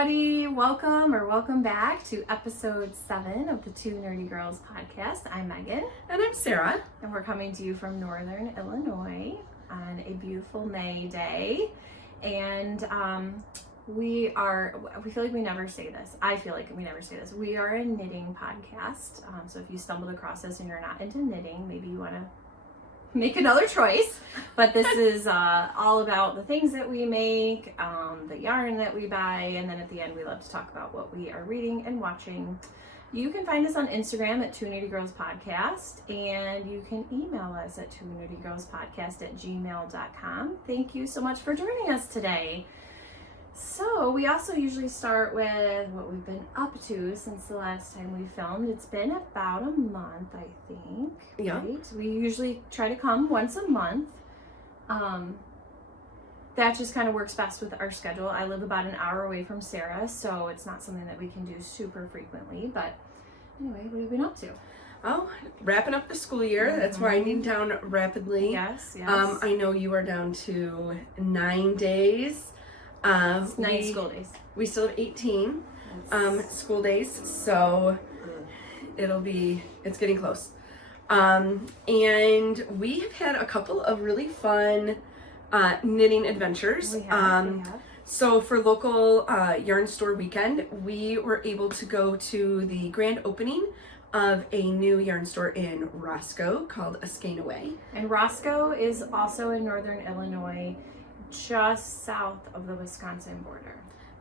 everybody. Welcome back to episode 7 of the Two Nerdy Girls podcast. I'm Megan. And I'm Sarah. And we're coming to you from Northern Illinois on a beautiful May day. And we feel like we never say this. I feel like we never say this. We are a knitting podcast. So if you stumbled across us and you're not into knitting, maybe you want to make another choice. But this is all about the things that we make, the yarn that we buy, and then at the end we love to talk about what we are reading and watching. You can find us on Instagram at Two Nerdy Girls Podcast, and you can email us at twonerdy.girlspodcast@gmail.com. Thank you so much for joining us today. So we also usually start with what we've been up to since the last time we filmed. It's been about a month, I think. Yeah. Right? We usually try to come once a month. That just kind of works best with our schedule. I live about an hour away from Sarah, so it's not something that we can do super frequently. But anyway, what have you been up to? Oh, wrapping up the school year. That's winding down rapidly. Yes. I know you are down to 9 days. 9 school days. We still have 18 school days, so it's getting close. And we have had a couple of really fun knitting adventures. We have. So for local yarn store weekend, we were able to go to the grand opening of a new yarn store in Roscoe called Askanaway. And Roscoe is also in Northern Illinois, just south of the Wisconsin border.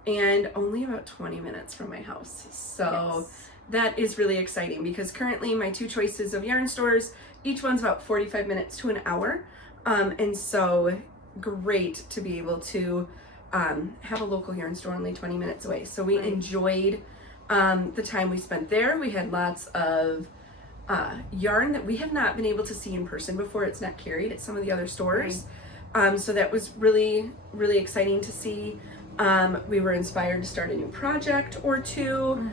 And only about 20 minutes from my house. So that is really exciting because currently my two choices of yarn stores, each one's about 45 minutes to an hour. And so great to be able to have a local yarn store only 20 minutes away. So we enjoyed the time we spent there. We had lots of yarn that we have not been able to see in person before. It's not carried at some of the other stores. So that was really, really exciting to see. We were inspired to start a new project or two,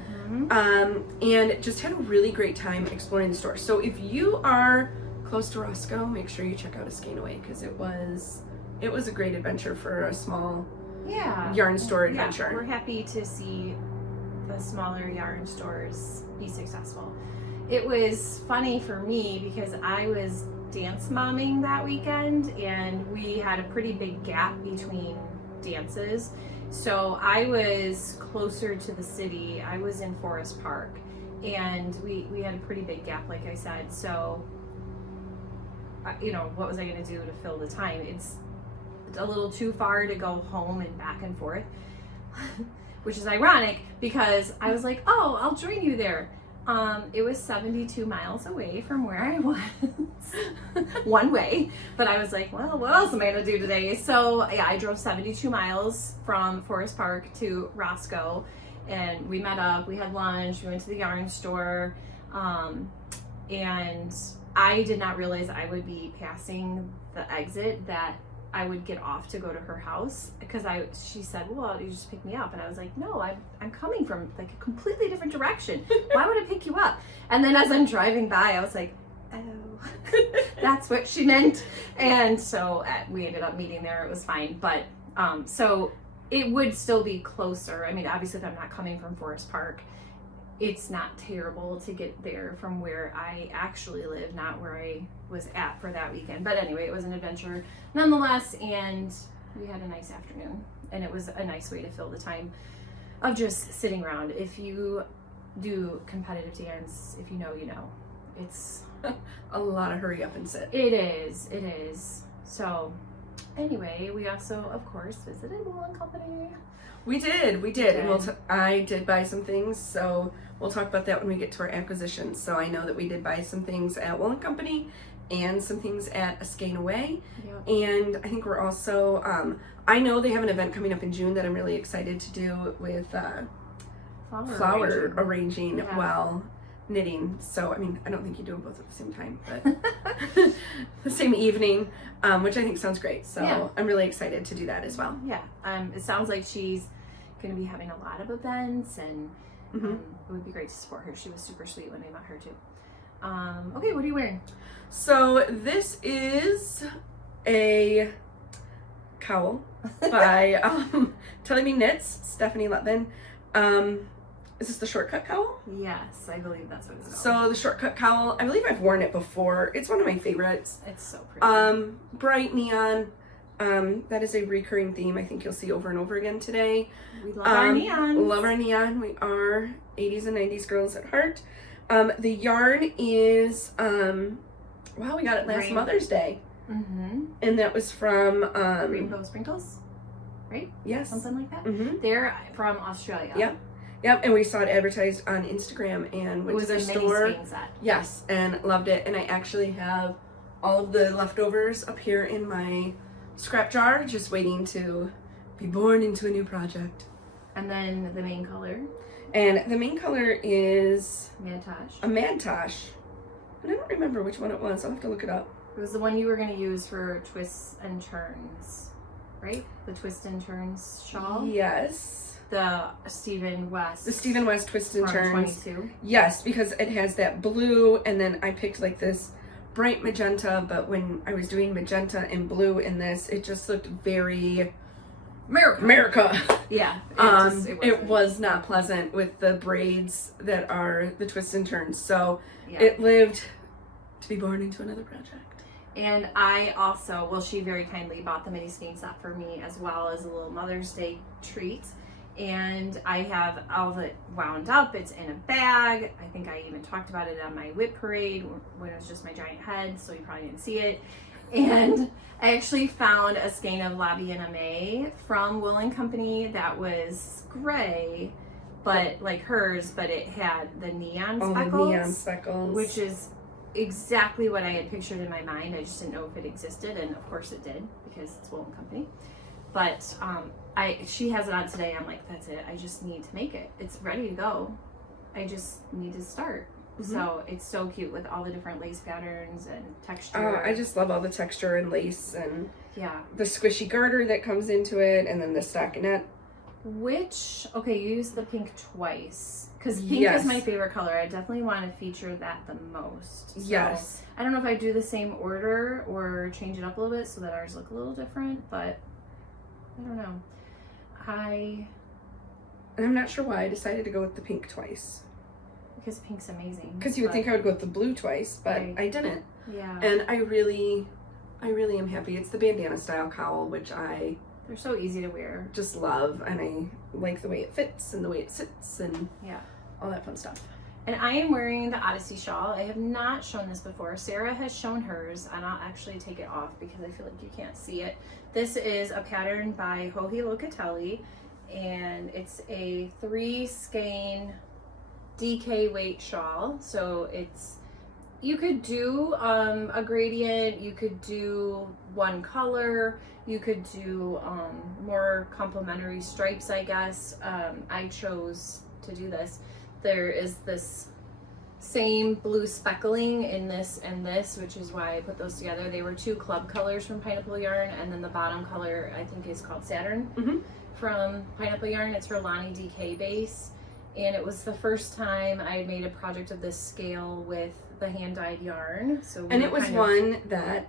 and just had a really great time exploring the store. So if you are close to Roscoe, make sure you check out Askanaway because it was a great adventure for a small yarn store adventure. We're happy to see the smaller yarn stores be successful. It was funny for me because I was dance momming that weekend and we had a pretty big gap between dances. So I was closer to the city. I was in Forest Park and we had a pretty big gap, like I said. So, what was I going to do to fill the time? It's a little too far to go home and back and forth, which is ironic because I was like, oh, I'll join you there. It was 72 miles away from where I was one way, but I was like, well, what else am I gonna do today? So I drove 72 miles from Forest Park to Roscoe and we met up, we had lunch, we went to the yarn store, and I did not realize I would be passing the exit that I would get off to go to her house because she said, well, you just pick me up. And I was like, no, I'm coming from like a completely different direction. Why would I pick you up? And then as I'm driving by, I was like, oh, that's what she meant. And so we ended up meeting there. It was fine. But so it would still be closer. I mean, obviously if I'm not coming from Forest Park, it's not terrible to get there from where I actually live, not where I was at for that weekend. But anyway, it was an adventure nonetheless, and we had a nice afternoon, and it was a nice way to fill the time of just sitting around. If you do competitive dance, if you know, you know. It's a lot of hurry up and sit. It is. So anyway, we also, of course, visited Wool & Company. We did. And I did buy some things, so we'll talk about that when we get to our acquisitions. So I know that we did buy some things at Wool & Company and some things at Askanaway. Yep. And I think we're also, I know they have an event coming up in June that I'm really excited to do with flower arranging while knitting. So, I mean, I don't think you do them both at the same time, but the same evening, which I think sounds great. So I'm really excited to do that as well. Yeah. It sounds like she's going to be having a lot of events, and it would be great to support her. She was super sweet when I met her too. Okay, what are you wearing? So this is a cowl by Telling Me Knits, Stephanie Letman. Is this the shortcut cowl? Yes, I believe that's what it's called. So the shortcut cowl, I believe I've worn it before. It's one of my favorites. It's so pretty. Bright neon. That is a recurring theme I think you'll see over and over again today. We love our neon. Love our neon. We are 80s and 90s girls at heart. The yarn is, wow, we got it last Mother's Day. Mm-hmm. And that was from... Rainbow Sprinkles, right? Yes. Something like that. Mm-hmm. They're from Australia. Yep. Yep, and we saw it advertised on Instagram and went to their store. Mini set. Yes, and loved it. And I actually have all of the leftovers up here in my scrap jar, just waiting to be born into a new project. And then the main color. And the main color is Mantosh. a Mantosh. And I don't remember which one it was. I'll have to look it up. It was the one you were going to use for twists and turns, right? The twist and turns shawl. Yes. The Stephen West. The Stephen West twist and turns. 22. Yes, because it has that blue, and then I picked like this bright magenta, but when I was doing magenta and blue in this, it just looked very America. Yeah. It was not pleasant with the braids that are the twists and turns. So yeah. It lived to be born into another project. And I also, well, she very kindly bought the mini skein set for me as well as a little Mother's Day treat. And I have all of it wound up. It's in a bag. I think I even talked about it on my whip parade when it was just my giant head, so you probably didn't see it. And I actually found a skein of La Bien Aimée from Wool & Company that was gray, but like hers, but it had the neon speckles. The neon speckles. Which is exactly what I had pictured in my mind. I just didn't know if it existed, and of course it did because it's Wool & Company. But she has it on today. I'm like, that's it. I just need to make it. It's ready to go. I just need to start. Mm-hmm. So it's so cute with all the different lace patterns and texture. I just love all the texture and lace and yeah, the squishy garter that comes into it, and then the stockinette. Okay, you used the pink twice because pink is my favorite color. I definitely want to feature that the most. So yes. I don't know if I do the same order or change it up a little bit so that ours look a little different, but I don't know. I'm not sure why I decided to go with the pink twice. Because pink's amazing. Because you would think I would go with the blue twice, but right. I didn't. Yeah. And I really am happy. It's the bandana style cowl, which they're so easy to wear. Just love, and I like the way it fits and the way it sits and yeah, all that fun stuff. And I am wearing the Odyssey shawl. I have not shown this before. Sarah has shown hers, and I'll actually take it off because I feel like you can't see it. This is a pattern by Joji Locatelli, and it's a 3 skein DK weight shawl. So you could do a gradient, you could do one color, you could do more complementary stripes, I guess. I chose to do this. There is this same blue speckling in this and this, which is why I put those together. They were 2 club colors from Pineapple Yarn, and then the bottom color I think is called Saturn from Pineapple Yarn. It's her Lonnie DK base, and it was the first time I had made a project of this scale with the hand-dyed yarn. And it was one that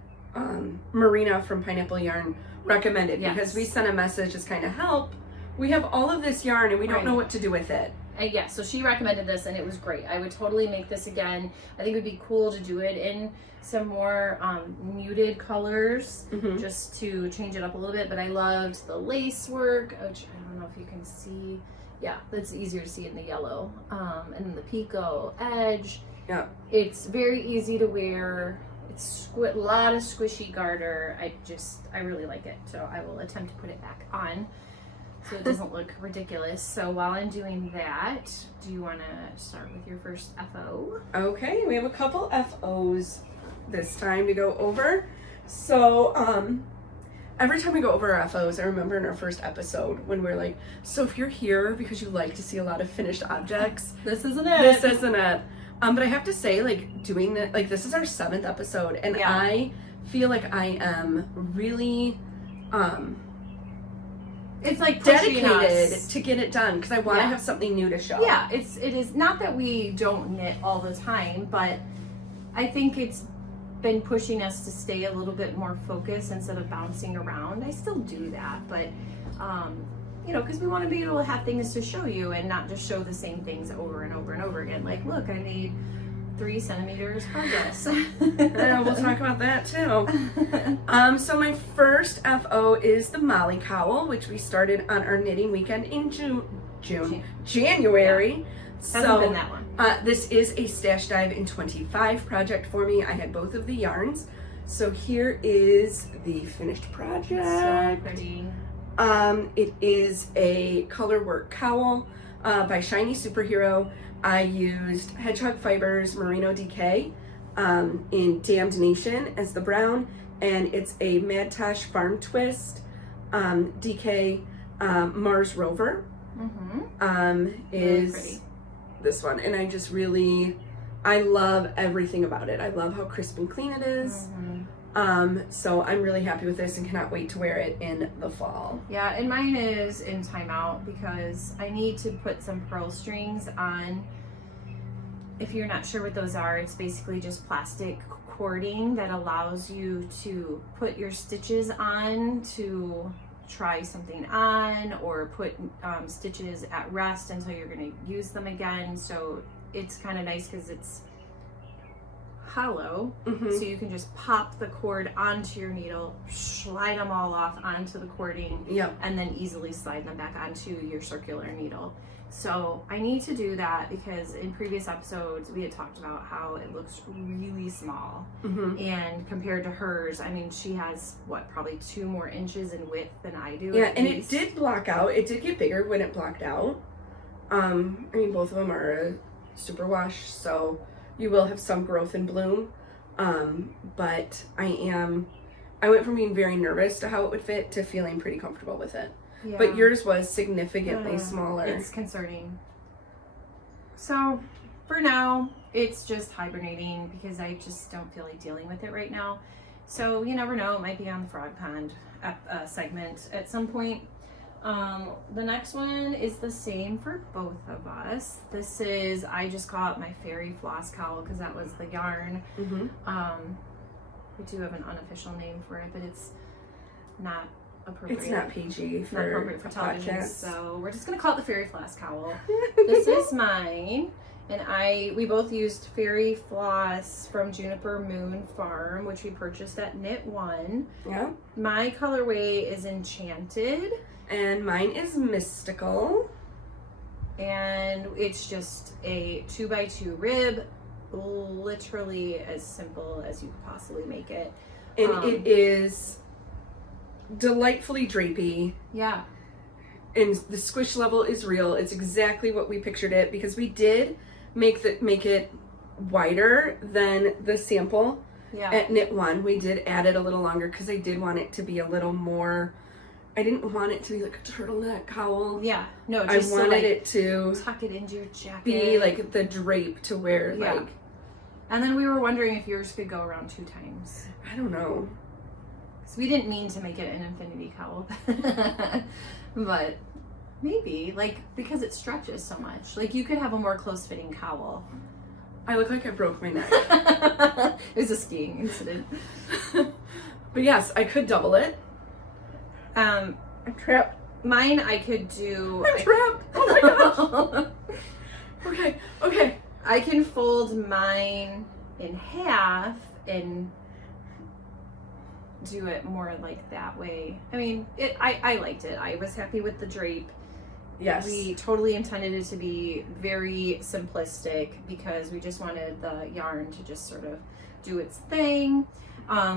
Marina from Pineapple Yarn recommended because we sent a message as kind of help. We have all of this yarn and we don't know what to do with it. Yeah, so she recommended this and it was great. I would totally make this again. I think it would be cool to do it in some more muted colors just to change it up a little bit. But I loved the lace work, which I don't know if you can see. Yeah, that's easier to see in the yellow. And then the picot edge. Yeah. It's very easy to wear. It's a lot of squishy garter. I really like it. So I will attempt to put it back on so it doesn't look ridiculous. So while I'm doing that, do you want to start with your first FO? Okay, we have a couple FOs this time to go over. So every time we go over our FOs, I remember in our first episode when we're like, so if you're here because you like to see a lot of finished objects, this isn't it. This isn't it. But I have to say, like, doing that, like, this is our 7th episode, and I feel like I am really, it's like dedicated to get it done because I want to have something new to show. Yeah, it is not that we don't knit all the time, but I think it's been pushing us to stay a little bit more focused instead of bouncing around. I still do that, but you know, because we want to be able to have things to show you and not just show the same things over and over and over again. Like, look, I made 3 centimeters progress. Yeah, we'll talk about that too. So my first FO is the Molly Cowl, which we started on our knitting weekend in January. Yeah. So Hasn't been that one. this is a Stash Dive in 25 project for me. I had both of the yarns. So here is the finished project. So pretty. It is a color work cowl by Shiny Superhero. I used Hedgehog Fibers Merino DK in Damned Nation as the brown, and it's a Mad Tosh Farm Twist DK Mars Rover is pretty. This one, and I just really, I love everything about it. I love how crisp and clean it is. So I'm really happy with this and cannot wait to wear it in the fall. Yeah, and mine is in timeout because I need to put some pearl strings on. If you're not sure what those are, it's basically just plastic cording that allows you to put your stitches on to try something on, or put stitches at rest until you're going to use them again. So it's kind of nice because it's hollow, so you can just pop the cord onto your needle, slide them all off onto the cording, and then easily slide them back onto your circular needle. So I need to do that because in previous episodes we had talked about how it looks really small, and compared to hers, I mean, she has what, probably 2 more inches in width than I do. Yeah, and it did block out. It did get bigger when it blocked out. I mean, both of them are a superwash, so you will have some growth and bloom, but I went from being very nervous to how it would fit to feeling pretty comfortable with it. Yeah. But yours was significantly smaller. It's concerning. So for now, it's just hibernating because I just don't feel like dealing with it right now. So you never know, it might be on the Frog Pond segment at some point. The next one is the same for both of us. This is, I just call it my fairy floss cowl because that was the yarn. We do have an unofficial name for it, but it's not appropriate. It's not PG for, not appropriate for television, podcast. so we're just gonna call it the fairy floss cowl. This is mine, and we both used fairy floss from Juniper Moon Farm, which we purchased at Knit One. Yeah. My colorway is Enchanted. And mine is Mystical. And it's just a 2x2 rib, literally as simple as you could possibly make it. And it is delightfully drapey. Yeah. And the squish level is real. It's exactly what we pictured it, because we did make it wider than the sample at Knit One. We did add it a little longer because I did want it to be a little more, I didn't want it to be like a turtleneck cowl. Yeah, no, just I wanted it to tuck it into your jacket. Be like the drape to wear, like. And then we were wondering if yours could go around 2 times. I don't know. So we didn't mean to make it an infinity cowl, but maybe, like, because it stretches so much. Like, you could have a more close-fitting cowl. I look like I broke my neck. It was a skiing incident. But yes, I could double it. I'm trapped. Mine I could do. I'm trapped. Oh my gosh. Okay. I can fold mine in half and do it more like that way. I mean, I liked it. I was happy with the drape. Yes. We totally intended it to be very simplistic because we just wanted the yarn to just sort of do its thing.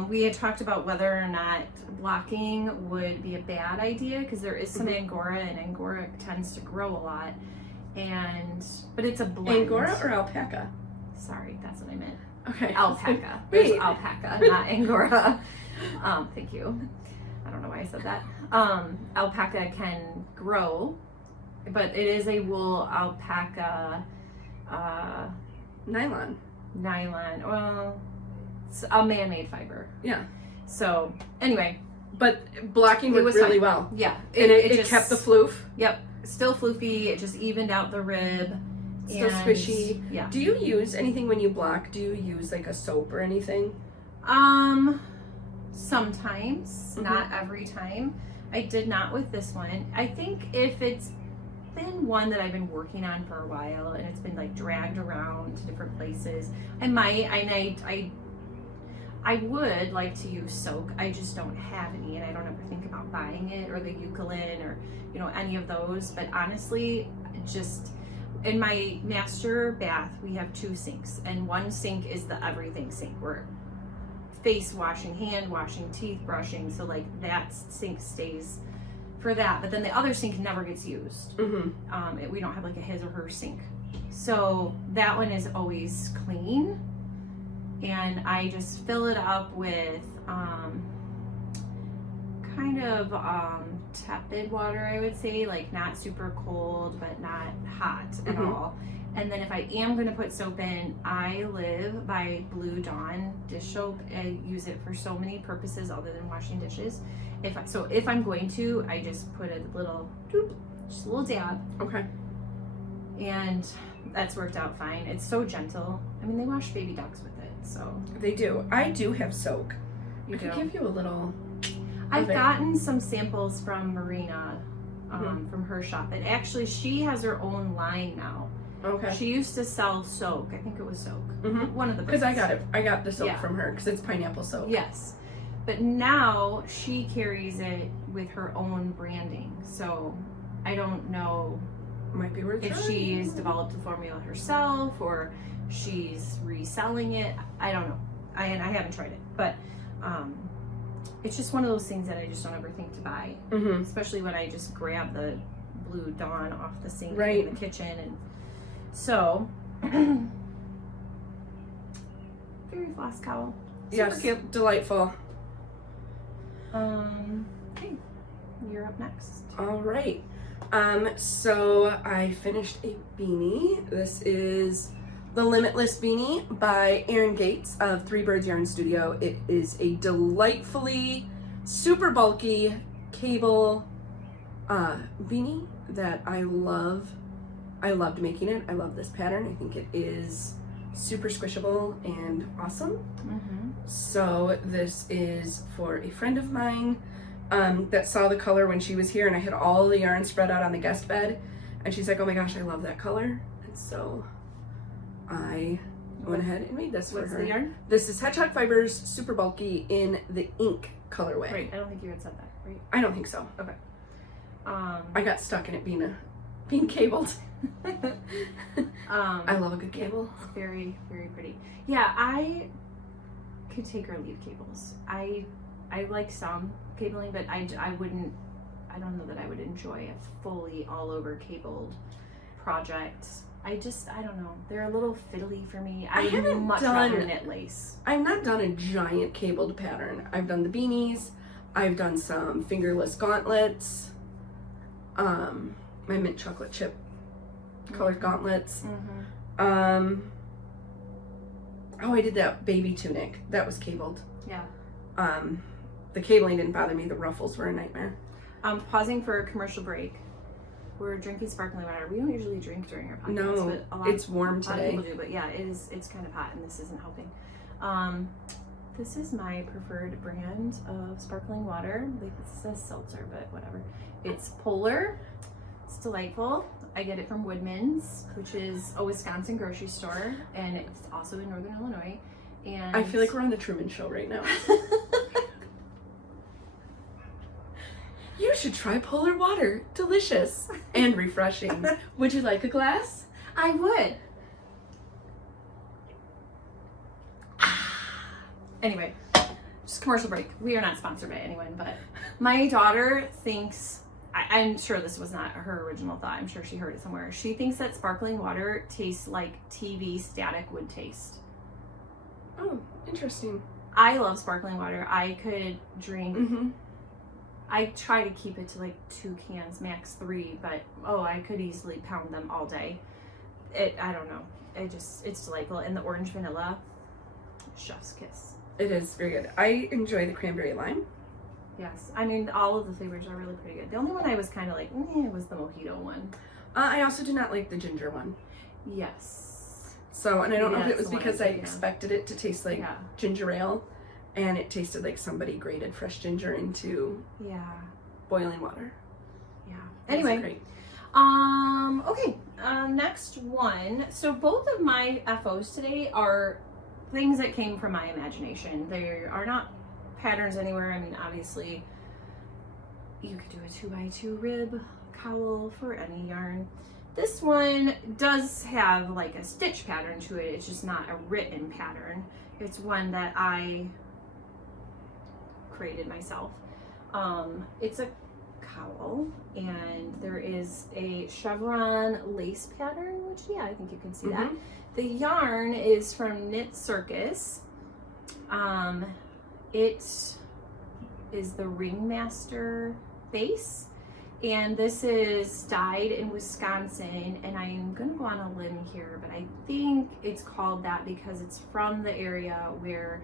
We had talked about whether or not blocking would be a bad idea because there is some Angora, and Angora tends to grow a lot. But it's a blend. Angora or alpaca? Sorry, that's what I meant. Okay. Alpaca. There's alpaca, not Angora. Thank you. I don't know why I said that. Alpaca can grow, but it is a wool alpaca. Nylon. Well, it's a man-made fiber. Yeah. So anyway, but blocking worked really well. Yeah. It just kept the floof. Yep. Still floofy. It just evened out the rib. Still squishy. Yeah. Do you use anything when you block? Do you use like a soap or anything? Sometimes, not every time. I did not with this one. I think if it's been one that I've been working on for a while and it's been like dragged around to different places, I might, I would like to use soak. I just don't have any, and I don't ever think about buying it, or the Eucalyptus, or you know, any of those. But honestly, just in my master bath, we have 2 sinks, and one sink is the everything sink, where face washing, hand washing, teeth brushing. So like that sink stays for that, but then the other sink never gets used. We don't have like a his or her sink, so that one is always clean. And I just fill it up with kind of tepid water, I would say, like not super cold but not hot at all. And then if I am going to put soap in, I live by Blue Dawn dish soap. I use it for so many purposes other than washing dishes. If I'm going to, I just put a little doop, just a little dab. Okay. And that's worked out fine. It's so gentle. I mean, they wash baby ducks with it, so. They do. I do have soak. You I could give you a little. I've gotten some samples from Marina, from her shop. And actually, she has her own line now. Okay. She used to sell soak. I think it was soak. One of the because brands. I got the soap from her because it's pineapple soap. Yes. But now she carries it with her own branding. So I don't know might be worth if she's developed the formula herself or she's reselling it. I don't know. I haven't tried it. But it's just one of those things that I just don't ever think to buy. Especially when I just grab the Blue Dawn off the sink in the kitchen. And so, very floss cowl. Super cute. Delightful. Okay, you're up next. All right. So I finished a beanie. This is the Limitless Beanie by Erin Gates of Three Birds Yarn Studio. It is a delightfully super bulky cable beanie that I love. I loved making it. I love this pattern. I think it is super squishable and awesome. So this is for a friend of mine that saw the color when she was here, and I had all the yarn spread out on the guest bed, and she's like, oh my gosh, I love that color. And so I went ahead and made this for her. What's the yarn? This is Hedgehog Fibers Super Bulky in the ink colorway. Right, I don't think you had said that, right? I don't think so. Okay. I got stuck in it being cabled. I love a good cable. Yeah, very, very pretty. Yeah, I could take or leave cables. I like some cabling, but I don't know that I would enjoy a fully all over cabled project. I don't know. They're a little fiddly for me. I would much rather knit lace. I've not done a giant cabled pattern. I've done the beanies. I've done some fingerless gauntlets. My mint chocolate chip colored gauntlets. Oh, I did that baby tunic. That was cabled. Yeah. The cabling didn't bother me. The ruffles were a nightmare. Pausing for a commercial break. We're drinking sparkling water. We don't usually drink during our podcast. No, but it's warm today. A lot of people do, but yeah, it's kind of hot, and this isn't helping. This is my preferred brand of sparkling water. Like, it says seltzer, but whatever. It's Polar. It's delightful. I get it from Woodman's, which is a Wisconsin grocery store, and it's also in Northern Illinois. And I feel like we're on the Truman Show right now. You should try Polar water. Delicious and refreshing. Would you like a glass? I would. Anyway, just commercial break. We are not sponsored by anyone, but my daughter thinks, I'm sure this was not her original thought. I'm sure she heard it somewhere. She thinks that sparkling water tastes like TV static would taste. Oh, interesting. I love sparkling water. I could drink, I try to keep it to like 2 cans, max 3, but I could easily pound them all day. I don't know. It's delightful. And the orange vanilla, chef's kiss. It is very good. I enjoy the cranberry lime. Yes, I mean, all of the flavors are really pretty good. The only one I was kind of like, was the mojito one. I also do not like the ginger one. Yes. So, and I don't know if it was because I expected it to taste like ginger ale, and it tasted like somebody grated fresh ginger into boiling water. Yeah. Anyway. Great. Okay. Next one. So both of my FOs today are things that came from my imagination. They are not patterns anywhere. I mean, obviously, you could do a 2x2 rib cowl for any yarn. This one does have like a stitch pattern to it. It's just not a written pattern. It's one that I created myself. It's a cowl, and there is a chevron lace pattern, which I think you can see that. The yarn is from Knit Circus. It is the Ringmaster base, and this is dyed in Wisconsin, and I'm gonna go on a limb here, but I think it's called that because it's from the area where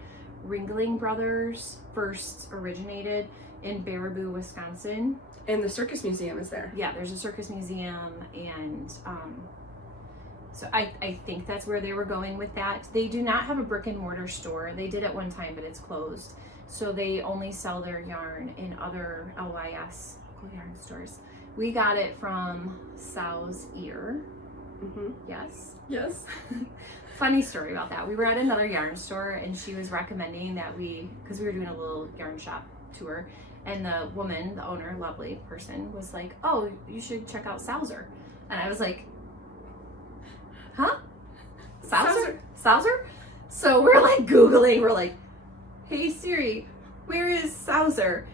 Ringling Brothers first originated in Baraboo, Wisconsin. And the Circus Museum is there. Yeah, there's a Circus Museum, and so I think that's where they were going with that. They do not have a brick and mortar store. They did at one time, but it's closed. So they only sell their yarn in other LYS yarn stores. We got it from Sow's Ear. Yes. Yes. Funny story about that. We were at another yarn store, and she was recommending that because we were doing a little yarn shop tour, and the woman, the owner, lovely person, was like, "Oh, you should check out Sowser." And I was like, "Huh? Sowser?" So we're like Googling, we're like, "Hey Siri, where is Sowser?"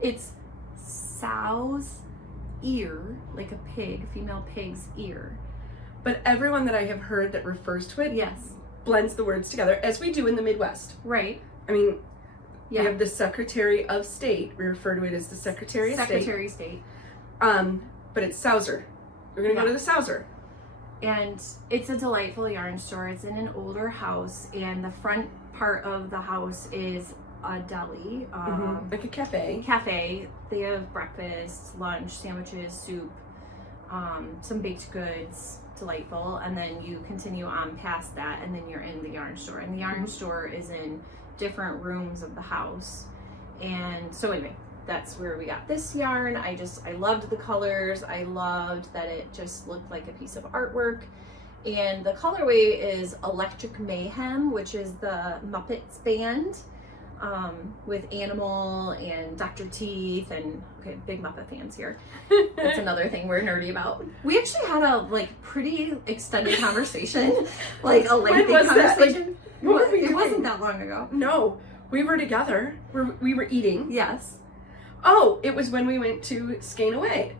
It's Sow's Ear, like a pig, female pig's ear. But everyone that I have heard that refers to it, Yes. blends the words together, as we do in the Midwest. Right. I mean, Yeah. we have the Secretary of State. We refer to it as the Secretary of State. Secretary of State. But it's Sowser. We're gonna go to the Sowser. And it's a delightful yarn store. It's in an older house, and the front part of the house is a deli, Like a cafe. They have breakfast, lunch, sandwiches, soup, some baked goods, delightful. And then you continue on past that, and then you're in the yarn store. And the yarn store is in different rooms of the house. And so anyway, that's where we got this yarn. I loved the colors. I loved that it just looked like a piece of artwork. And the colorway is Electric Mayhem, which is the Muppets band, with Animal and Dr. Teeth, and okay, big Muppet fans here. That's another thing we're nerdy about. We actually had a pretty extended conversation, like a lengthy conversation. It wasn't that long ago. No, we were together. We were eating. Yes. Oh, it was when we went to Skegnaway.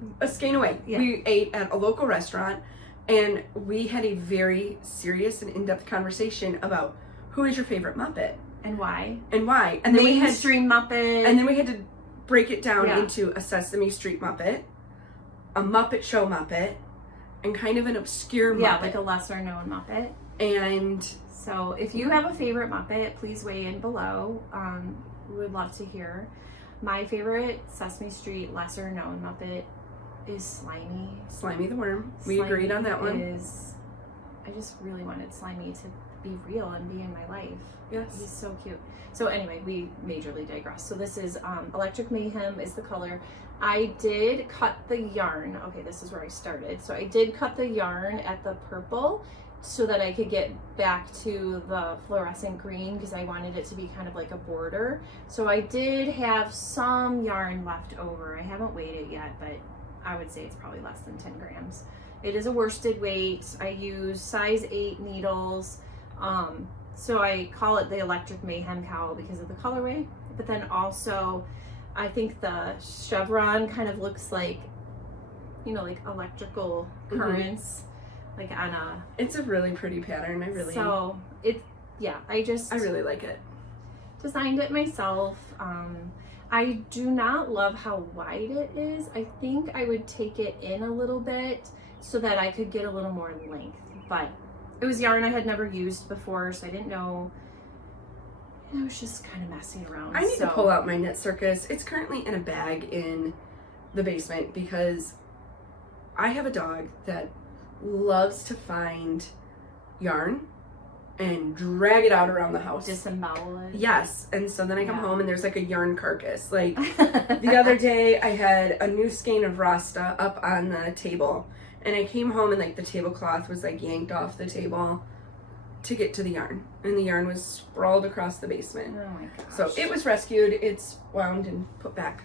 Yeah. We ate at a local restaurant, and we had a very serious and in-depth conversation about who is your favorite Muppet And why? and why. And then Mainstream Muppet. And then we had to break it down Yeah. into a Sesame Street Muppet, a Muppet Show Muppet, and kind of an obscure Muppet. Yeah, like a lesser known Muppet. And So if you have a favorite Muppet, please weigh in below. We would love to hear. My favorite Sesame Street lesser known Muppet is Slimy the Worm. We Slimy agreed on that one. I just really wanted Slimy to be real and be in my life. Yes. He's so cute. So anyway, we majorly digress. So this is Electric Mayhem is the color. I did cut the yarn. Okay, this is where I started. So I did cut the yarn at the purple so that I could get back to the fluorescent green, because I wanted it to be kind of like a border. So I did have some yarn left over. I haven't weighed it yet, but I would say it's probably less than 10 grams. It is a worsted weight. I use size 8 needles. So I call it the Electric Mayhem cowl because of the colorway. But then also, I think the chevron kind of looks like, like electrical currents, like on a... It's a really pretty pattern. I really like it. Designed it myself. I do not love how wide it is. I think I would take it in a little bit so that I could get a little more length, but it was yarn I had never used before, so I didn't know. I was just kind of messing around. I need to pull out my Knit Circus. It's currently in a bag in the basement because I have a dog that loves to find yarn and drag it out around the house. Disembowel it. Yes. And so then I come Yeah. home and there's like a yarn carcass. Like the other day I had a new skein of Rasta up on the table, and I came home and like the tablecloth was like yanked off the table to get to the yarn, and the yarn was sprawled across the basement. Oh my gosh. So it was rescued, it's wound and put back.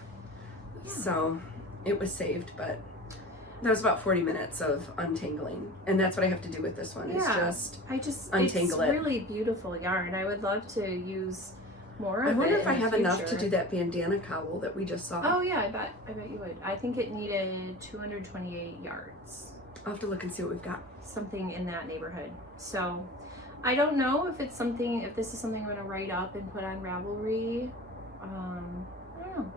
Yeah. So it was saved, but that was about 40 minutes of untangling. And that's what I have to do with this one, is just untangle it's it. really beautiful yarn. I would love to use more of it. I wonder if I in the have enough to future. do that bandana cowl that we just saw. Oh yeah, I bet you would. I think it needed 228 yards. I'll have to look and see what we've got. Something in that neighborhood. So I don't know if this is something I'm gonna write up and put on Ravelry. I don't know.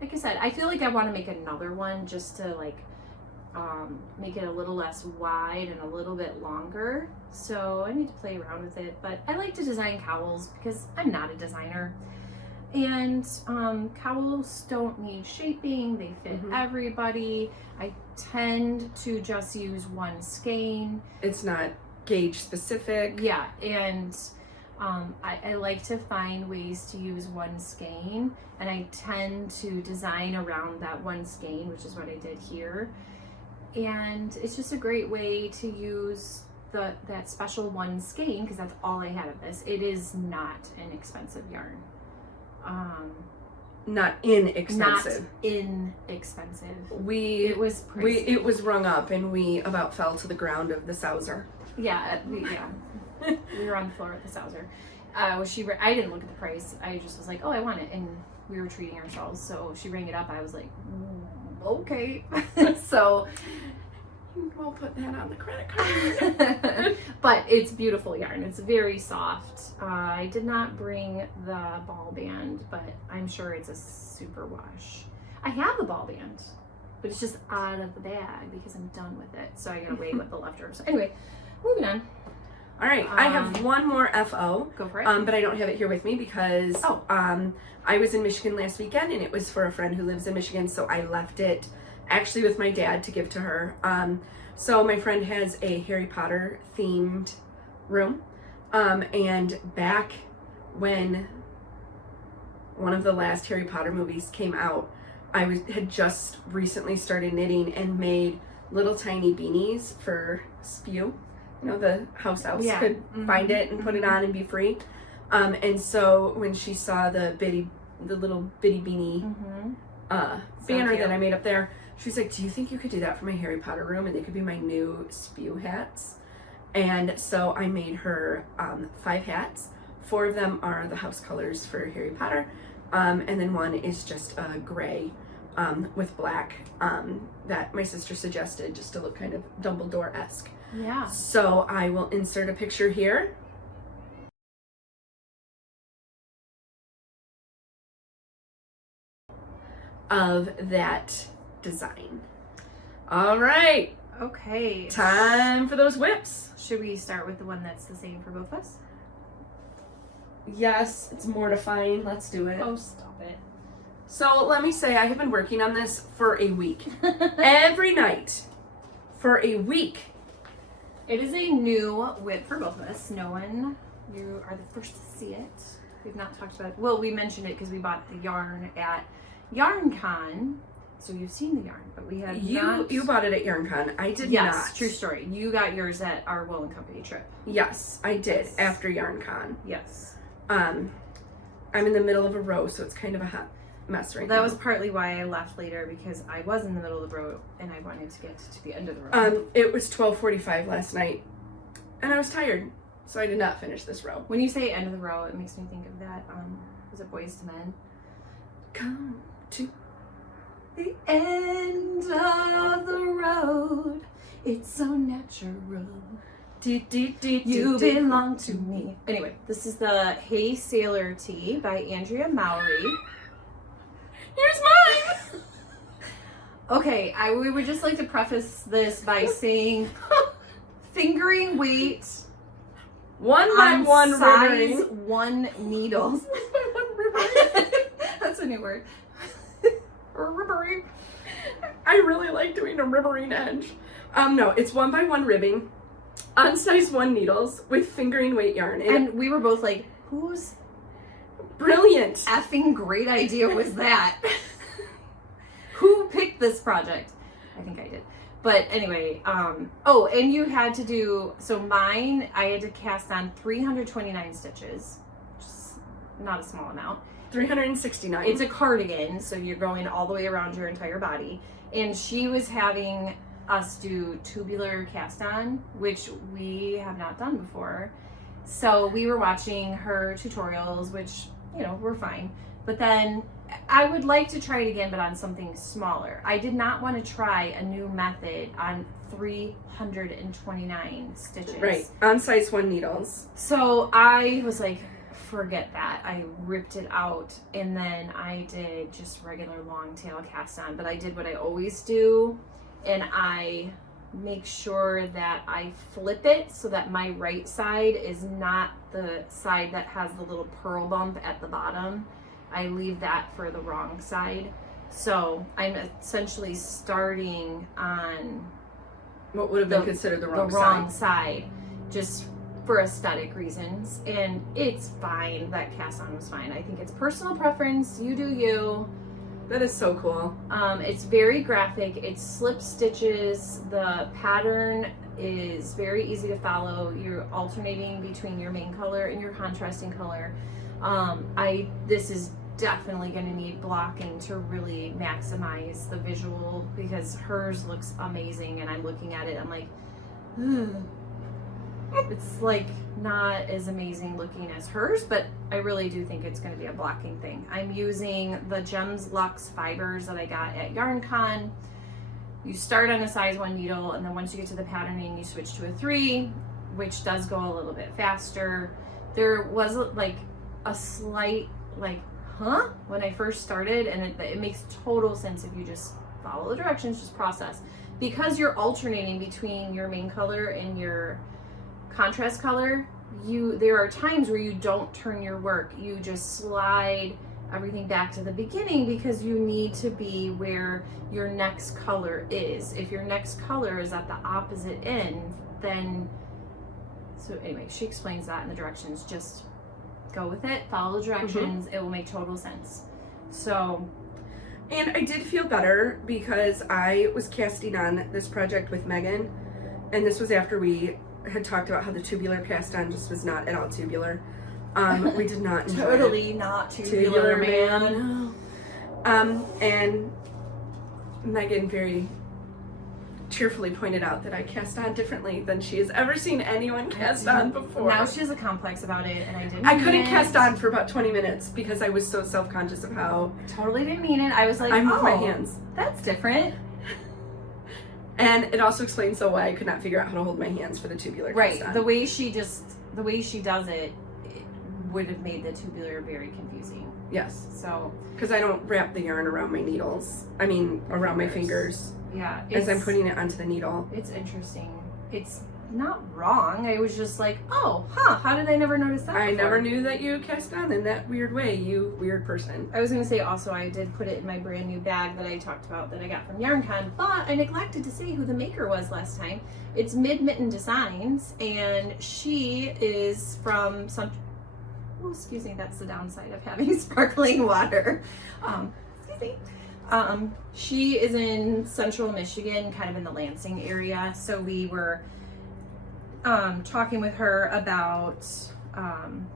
Like I said, I feel like I want to make another one just to like make it a little less wide and a little bit longer. So I need to play around with it, but I like to design cowls because I'm not a designer. And cowls don't need shaping, they fit everybody. I tend to just use one skein. It's not gauge specific. Yeah, and I like to find ways to use one skein, and I tend to design around that one skein, which is what I did here. And it's just a great way to use that special one skein, because that's all I had of this. It is not an expensive yarn. Not inexpensive. Not inexpensive. It was pricey. it was rung up and we about fell to the ground of the Souser. Yeah, yeah. We were on the floor at the Souser. I didn't look at the price. I just was like, oh, I want it, and we were treating ourselves. So she rang it up. I was like, okay. So we'll put that on the credit card. but it's beautiful yarn. It's very soft. I did not bring the ball band, but I'm sure it's a super wash. I have the ball band, but it's just out of the bag because I'm done with it. So I gotta wait with the leftovers. Anyway, moving on. All right, I have one more FO. Go for it. But I don't have it here with me because I was in Michigan last weekend, and it was for a friend who lives in Michigan, so I left it actually with my dad to give to her. So my friend has a Harry Potter themed room, and back when one of the last Harry Potter movies came out, had just recently started knitting and made little tiny beanies for Spew. You know, the house elves could find it and put it on and be free. And so when she saw the little bitty beanie banner that I made up there, she was like, do you think you could do that for my Harry Potter room? And they could be my new Spew hats. And so I made her 5 hats. 4 of them are the house colors for Harry Potter. And then one is just a gray with black that my sister suggested just to look kind of Dumbledore-esque. Yeah. So I will insert a picture here. Of that design. All right. Okay. Time for those whips. Should we start with the one that's the same for both of us? Yes, it's mortifying. Let's do it. Oh, stop it. So let me say, I have been working on this for a week. Every night. For a week. It is a new whip for both of us. You are the first to see it. We've not talked about it. Well, we mentioned it because we bought the yarn at YarnCon. So you've seen the yarn, but we have not. You bought it at YarnCon. I did not. Yes, true story. You got yours at our Wool and Company trip. Yes, I did. Yes. After YarnCon. Yes. I'm in the middle of a row, so it's kind of a hot mess right now. That was partly why I left later, because I was in the middle of the row and I wanted to get to the end of the row. It was 12:45 last night, and I was tired, so I did not finish this row. When you say end of the row, it makes me think of that. Was it Boys to Men? Come to the end of the road. It's so natural. You belong to me. Anyway, this is the Hey Sailor Tee by Andrea Mowry. Here's mine! Okay, we would just like to preface this by saying fingering weight one by one size ribbering. 1 needles. 1 by 1 ribbering. That's a new word. Ribbering. I really like doing a ribbering edge. No, it's 1 by 1 ribbing. on size 1 needles with fingering weight yarn. And we were both like, whose brilliant effing great idea was that? Who picked this project? I think I did. But anyway, oh, and you had to do, so mine, I had to cast on 329 stitches, which is not a small amount. 369. It's a cardigan, so you're going all the way around your entire body. And she was having us do tubular cast on, which we have not done before. So we were watching her tutorials, which, you know, were fine. But then I would like to try it again, but on something smaller. I did not want to try a new method on 329 stitches. Right, on size 1 needles. So I was like, forget that. I ripped it out, and then I did just regular long tail cast on. But I did what I always do, and I make sure that I flip it so that my right side is not the side that has the little purl bump at the bottom. I leave that for the wrong side. So I'm essentially starting on what would have been considered the wrong side, just for aesthetic reasons. And it's fine. That cast on was fine. I think it's personal preference. You do you. That is so cool. It's very graphic. It's slip stitches. The pattern is very easy to follow. You're alternating between your main color and your contrasting color. This is definitely going to need blocking to really maximize the visual, because hers looks amazing, and I'm looking at it, I'm like, it's like not as amazing looking as hers, but I really do think it's going to be a blocking thing. I'm using the Gems Luxe fibers that I got at YarnCon. You start on a size 1 needle, and then once you get to the patterning, you switch to a 3, which does go a little bit faster. There was like a slight like, huh? When I first started, and it makes total sense if you just follow the directions, just process. Because you're alternating between your main color and your contrast color, there are times where you don't turn your work. You just slide everything back to the beginning because you need to be where your next color is. If your next color is at the opposite end, then, so anyway, she explains that in the directions. Just go with it, follow the directions, it will make total sense. So, and I did feel better because I was casting on this project with Megan, and this was after we had talked about how the tubular cast on just was not at all tubular. We did not enjoy totally it. Not tubular, man. And Megan very cheerfully pointed out that I cast on differently than she has ever seen anyone cast on before. Now she has a complex about it, and I couldn't cast on for about 20 minutes because I was so self-conscious of how totally didn't mean it. I was like, I move my hands. That's different. And it also explains why I could not figure out how to hold my hands for the tubular cast on. The way she does it would have made the tubular very confusing. Yes. So, because I don't wrap the yarn around my needles. I mean, around my fingers. Yeah. As I'm putting it onto the needle. It's interesting. It's not wrong. I was just like, oh, how did I never notice that I before? never knew that you cast on in that weird way, you weird person. I was going to say also I did put it in my brand new bag that I talked about that I got from YarnCon, but I neglected to say who the maker was last time. It's Mid-Mitten Designs, and she is from some... Oh, excuse me, that's the downside of having sparkling water. Excuse me. She is in central Michigan, kind of in the Lansing area. So we were talking with her about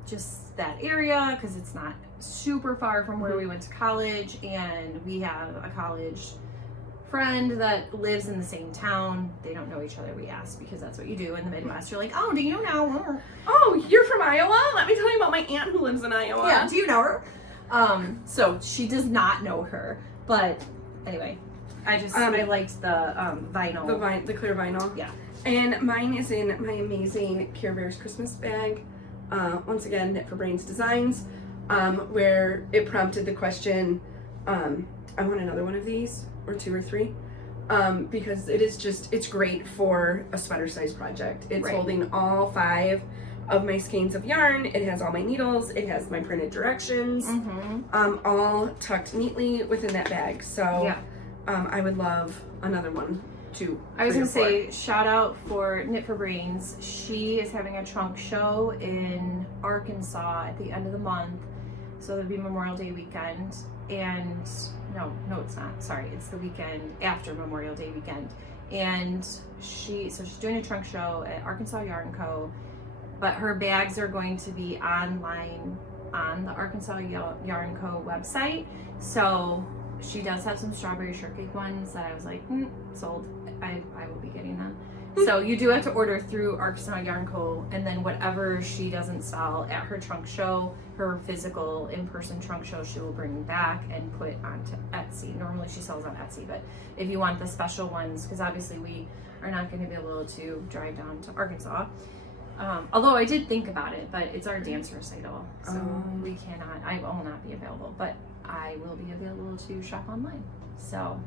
just that area, because it's not super far from where we went to college, and we have a college friend that lives in the same town. They don't know each other, we asked, because that's what you do in the Midwest. You're like, oh, do you know her? Oh, you're from Iowa? Let me tell you about my aunt who lives in Iowa. Yeah, do you know her? So she does not know her, but anyway, I liked the vinyl. The clear vinyl. Yeah. And mine is in my amazing Care Bears Christmas bag. Once again, Knit for Brains Designs, where it prompted the question, I want another one of these, or 2 or 3, because it's great for a sweater size project. It's holding all 5 of my skeins of yarn. It has all my needles. It has my printed directions, all tucked neatly within that bag. So I would love another one 2. I was 3 gonna or 4. say, shout out for Knit for Brains. She is having a trunk show in Arkansas at the end of the month. So it'll be Memorial Day weekend. And no, it's not. Sorry, it's the weekend after Memorial Day weekend. And she's doing a trunk show at Arkansas Yarn Co. But her bags are going to be online on the Arkansas Yarn Co. website. So she does have some strawberry shortcake ones that I was like, sold. I will be getting them. So you do have to order through Arkansas Yarn Co. And then whatever she doesn't sell at her trunk show, her physical in-person trunk show, she will bring back and put onto Etsy. Normally she sells on Etsy, but if you want the special ones, because obviously we are not going to be able to drive down to Arkansas. Although I did think about it, but it's our dance recital, so we cannot. I will not be available, but I will be available to shop online. So,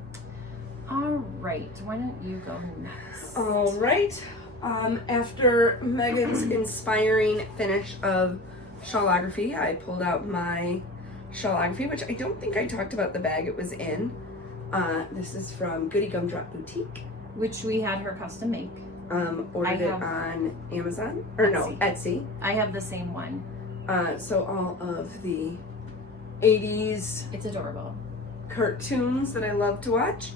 all right, why don't you go next? All right. After Megan's inspiring finish of shawlography, I pulled out my shawlography, which I don't think I talked about the bag it was in. This is from Goody Gumdrop Boutique, which we had her custom make. Ordered it on Amazon, or no, Etsy. I have the same one. So all of the 80s It's adorable cartoons that I love to watch.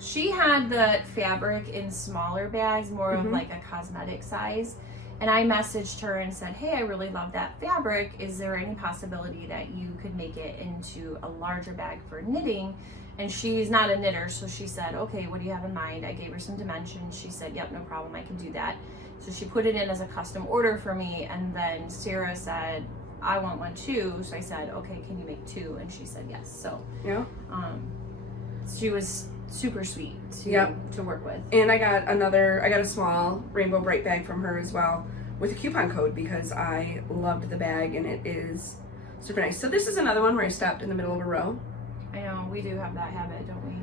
She had the fabric in smaller bags, more of like a cosmetic size. And I messaged her and said, hey, I really love that fabric. Is there any possibility that you could make it into a larger bag for knitting? And she's not a knitter, so she said, okay, what do you have in mind? I gave her some dimensions. She said, yep, no problem, I can do that. So she put it in as a custom order for me, and then Sarah said, I want one too. So I said, okay, can you make 2? And she said yes. So Yeah. She was super sweet to work with. And I got a small Rainbow Bright bag from her as well with a coupon code because I loved the bag and it is super nice. So this is another one where I stopped in the middle of a row. I know, we do have that habit, don't we?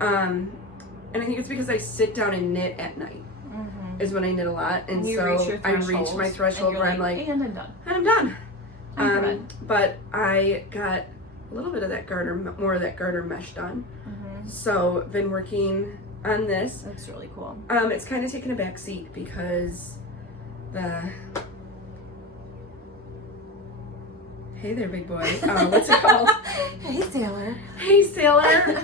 And I think it's because I sit down and knit at night is when I knit a lot. And so I reached my threshold where I'm like, and I'm done. And I'm done. But I got a little bit of that more of that garter mesh done. So I've been working on this. That's really cool. It's kind of taken a back seat because hey there, big boy. What's it called? Hey, Sailor. Hey, Sailor.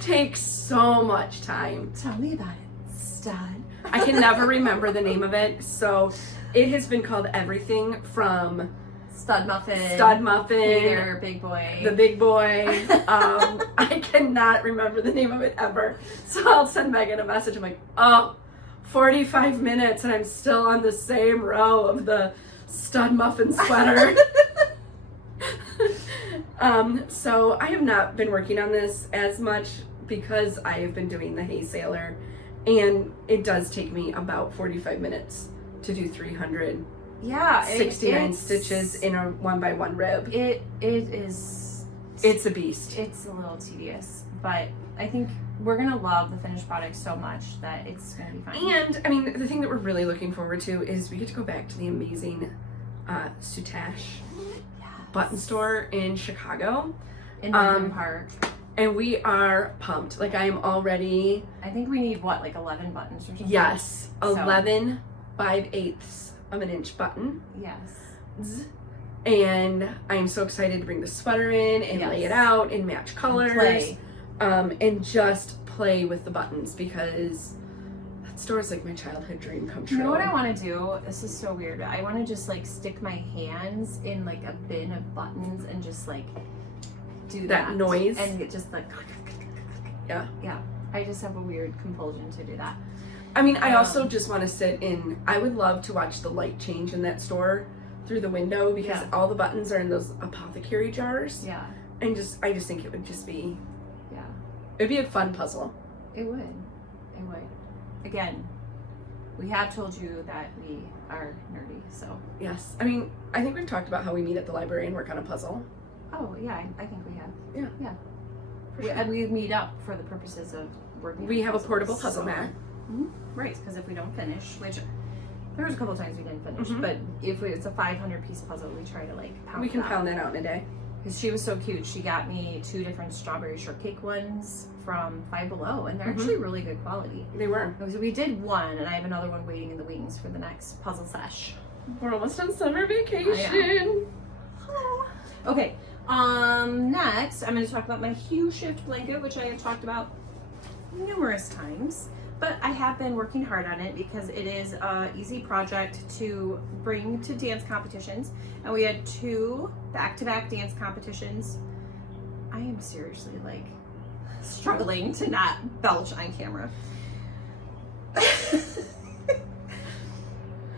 Takes so much time. Tell me about it, stud. I can never remember the name of it. So it has been called everything from Stud Muffin. Hey there, big boy. The big boy. I cannot remember the name of it ever. So I'll send Megan a message. I'm like, 45 minutes and I'm still on the same row of the Stud Muffin sweater. So I have not been working on this as much because I have been doing the Hey Sailor, and it does take me about 45 minutes to do 369 stitches in a 1x1 rib. It's a beast. It's a little tedious, but I think we're gonna love the finished product so much that it's gonna be fine. And I mean, the thing that we're really looking forward to is we get to go back to the amazing Soutache button store in Chicago, in Lincoln Park, and we are pumped. Like I am already. I think we need like 11 buttons or something. Yes, 11 5/8 of an inch button. Yes. And I am so excited to bring the sweater in and lay it out and match colors, and just play with the buttons because that store is like my childhood dream come true. You know what I want to do? This is so weird. I want to just like stick my hands in like a bin of buttons and just like do that noise and it just like yeah. I just have a weird compulsion to do that. I mean, I also just want to sit in. I would love to watch the light change in that store through the window because all the buttons are in those apothecary jars. Yeah. And I just think it would just be. Yeah. It'd be a fun puzzle. It would. Again, we have told you that we are nerdy, so. Yes. I mean, I think we've talked about how we meet at the library and work on a puzzle. Oh, yeah, I think we have. Yeah. Sure. And we meet up for the purposes of working. We have a portable puzzle mat. Right, because if we don't finish, which there was a couple times we didn't finish, but if it's a 500-piece puzzle, we try to like pound We can pound that out in a day. because she was so cute. She got me 2 different strawberry shortcake ones from Five Below, and they're actually really good quality. They were. So we did one, and I have another one waiting in the wings for the next puzzle sesh. We're almost on summer vacation. Oh. Okay, next I'm going to talk about my Hue Shift blanket, which I have talked about numerous times, but I have been working hard on it because it is an easy project to bring to dance competitions, and we had 2 back-to-back dance competitions. I am seriously like struggling to not belch on camera.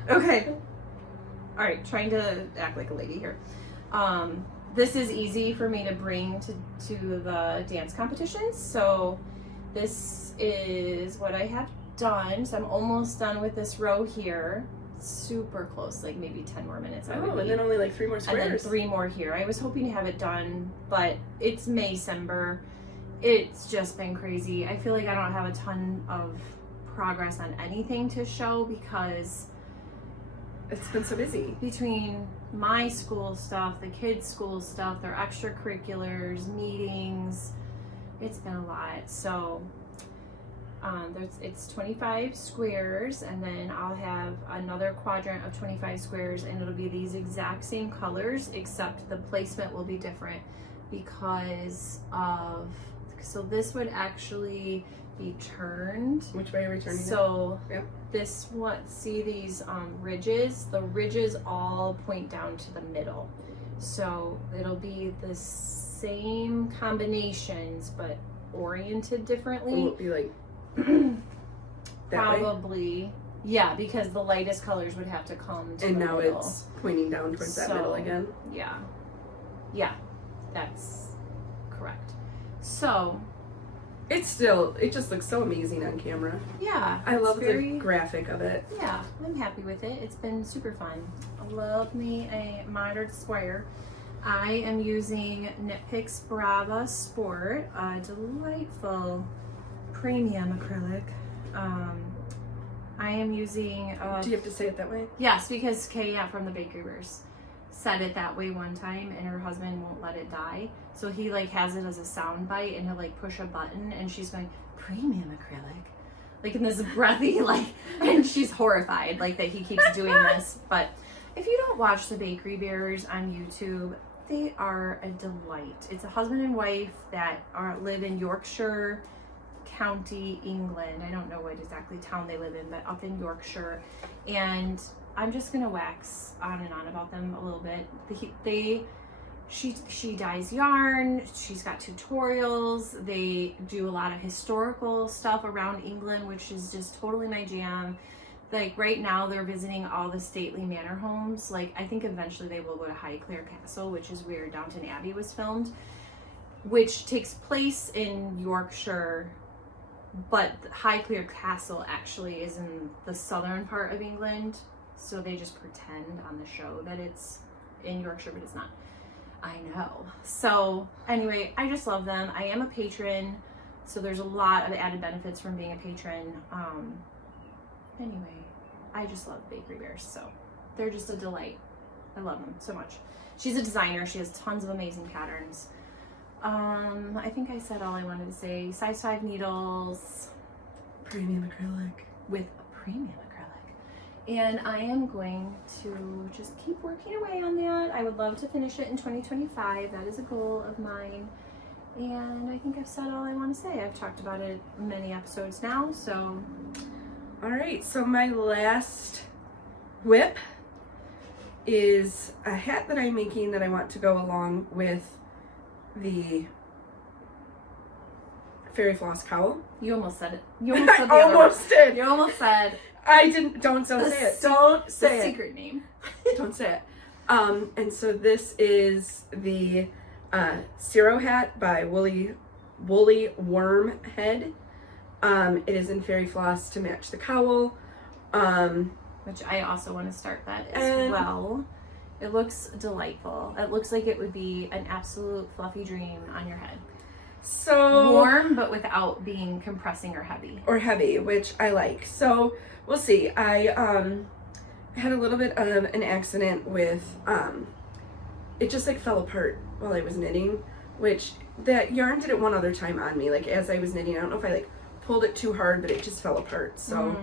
Okay. All right, trying to act like a lady here. This is easy for me to bring to the dance competitions. So this is what I have done. So I'm almost done with this row here. Super close, like maybe 10 more minutes. Oh, and then only like 3 more squares. And then 3 more here. I was hoping to have it done, but it's May-cember. It's just been crazy. I feel like I don't have a ton of progress on anything to show because it's been so busy. Between my school stuff, the kids' school stuff, their extracurriculars, meetings, it's been a lot. So it's 25 squares, and then I'll have another quadrant of 25 squares, and it'll be these exact same colors, except the placement will be different because of, so this would actually be turned. Which way are we turning it? So yep. This one, see these ridges? The ridges all point down to the middle. So it'll be the same combinations, but oriented differently. Will it be like probably way? Yeah, because the lightest colors would have to come to and the now middle. It's pointing down towards that middle again. Yeah, that's correct. So it just looks so amazing on camera. Yeah, I love the graphic of it. Yeah, I'm happy with it. It's been super fun. I love me a modern square. I am using Knit Picks Brava Sport, a delightful premium acrylic. I am using... Do you have to say it that way? Yes, because Kay from the Bakery Bears said it that way one time, and her husband won't let it die. So he like has it as a sound bite, and he'll like push a button, and she's going, premium acrylic. Like in this breathy, like, and she's horrified like that he keeps doing this. But if you don't watch the Bakery Bears on YouTube, they are a delight. It's a husband and wife that live in Yorkshire County, England. I don't know what exactly town they live in, but up in Yorkshire. And I'm just gonna wax on and on about them a little bit. She dyes yarn. She's got tutorials. They do a lot of historical stuff around England, which is just totally my jam. Like right now they're visiting all the stately manor homes. Like I think eventually they will go to Highclere Castle, which is where Downton Abbey was filmed, which takes place in Yorkshire, but Highclere Castle actually is in the southern part of England. So they just pretend on the show that it's in Yorkshire, but it's not. I know. So anyway, I just love them. I am a patron, so there's a lot of added benefits from being a patron. Anyway, I just love Bakery Bears, so they're just a delight. I love them so much. She's a designer. She has tons of amazing patterns. I think I said all I wanted to say. Size 5 needles. Premium acrylic. With a premium acrylic. And I am going to just keep working away on that. I would love to finish it in 2025. That is a goal of mine. And I think I've said all I want to say. I've talked about it in many episodes now, so. All right, so my last whip is a hat that I'm making that I want to go along with the Fairy Floss cowl. You almost said it. You almost said the I other almost one. did. You almost said. I didn't. Don't say it. Don't say it. Secret name. Don't say it. And so this is the Ciro hat by Woolly Worm Head. It is in Fairy Floss to match the cowl. Which I also want to start that as well. It looks delightful. It looks like it would be an absolute fluffy dream on your head. So warm, but without being compressing or heavy. Or heavy, which I like. So we'll see. I had a little bit of an accident with it just like fell apart while I was knitting, which that yarn did it one other time on me, like as I was knitting. I don't know if I like pulled it too hard, but it just fell apart. So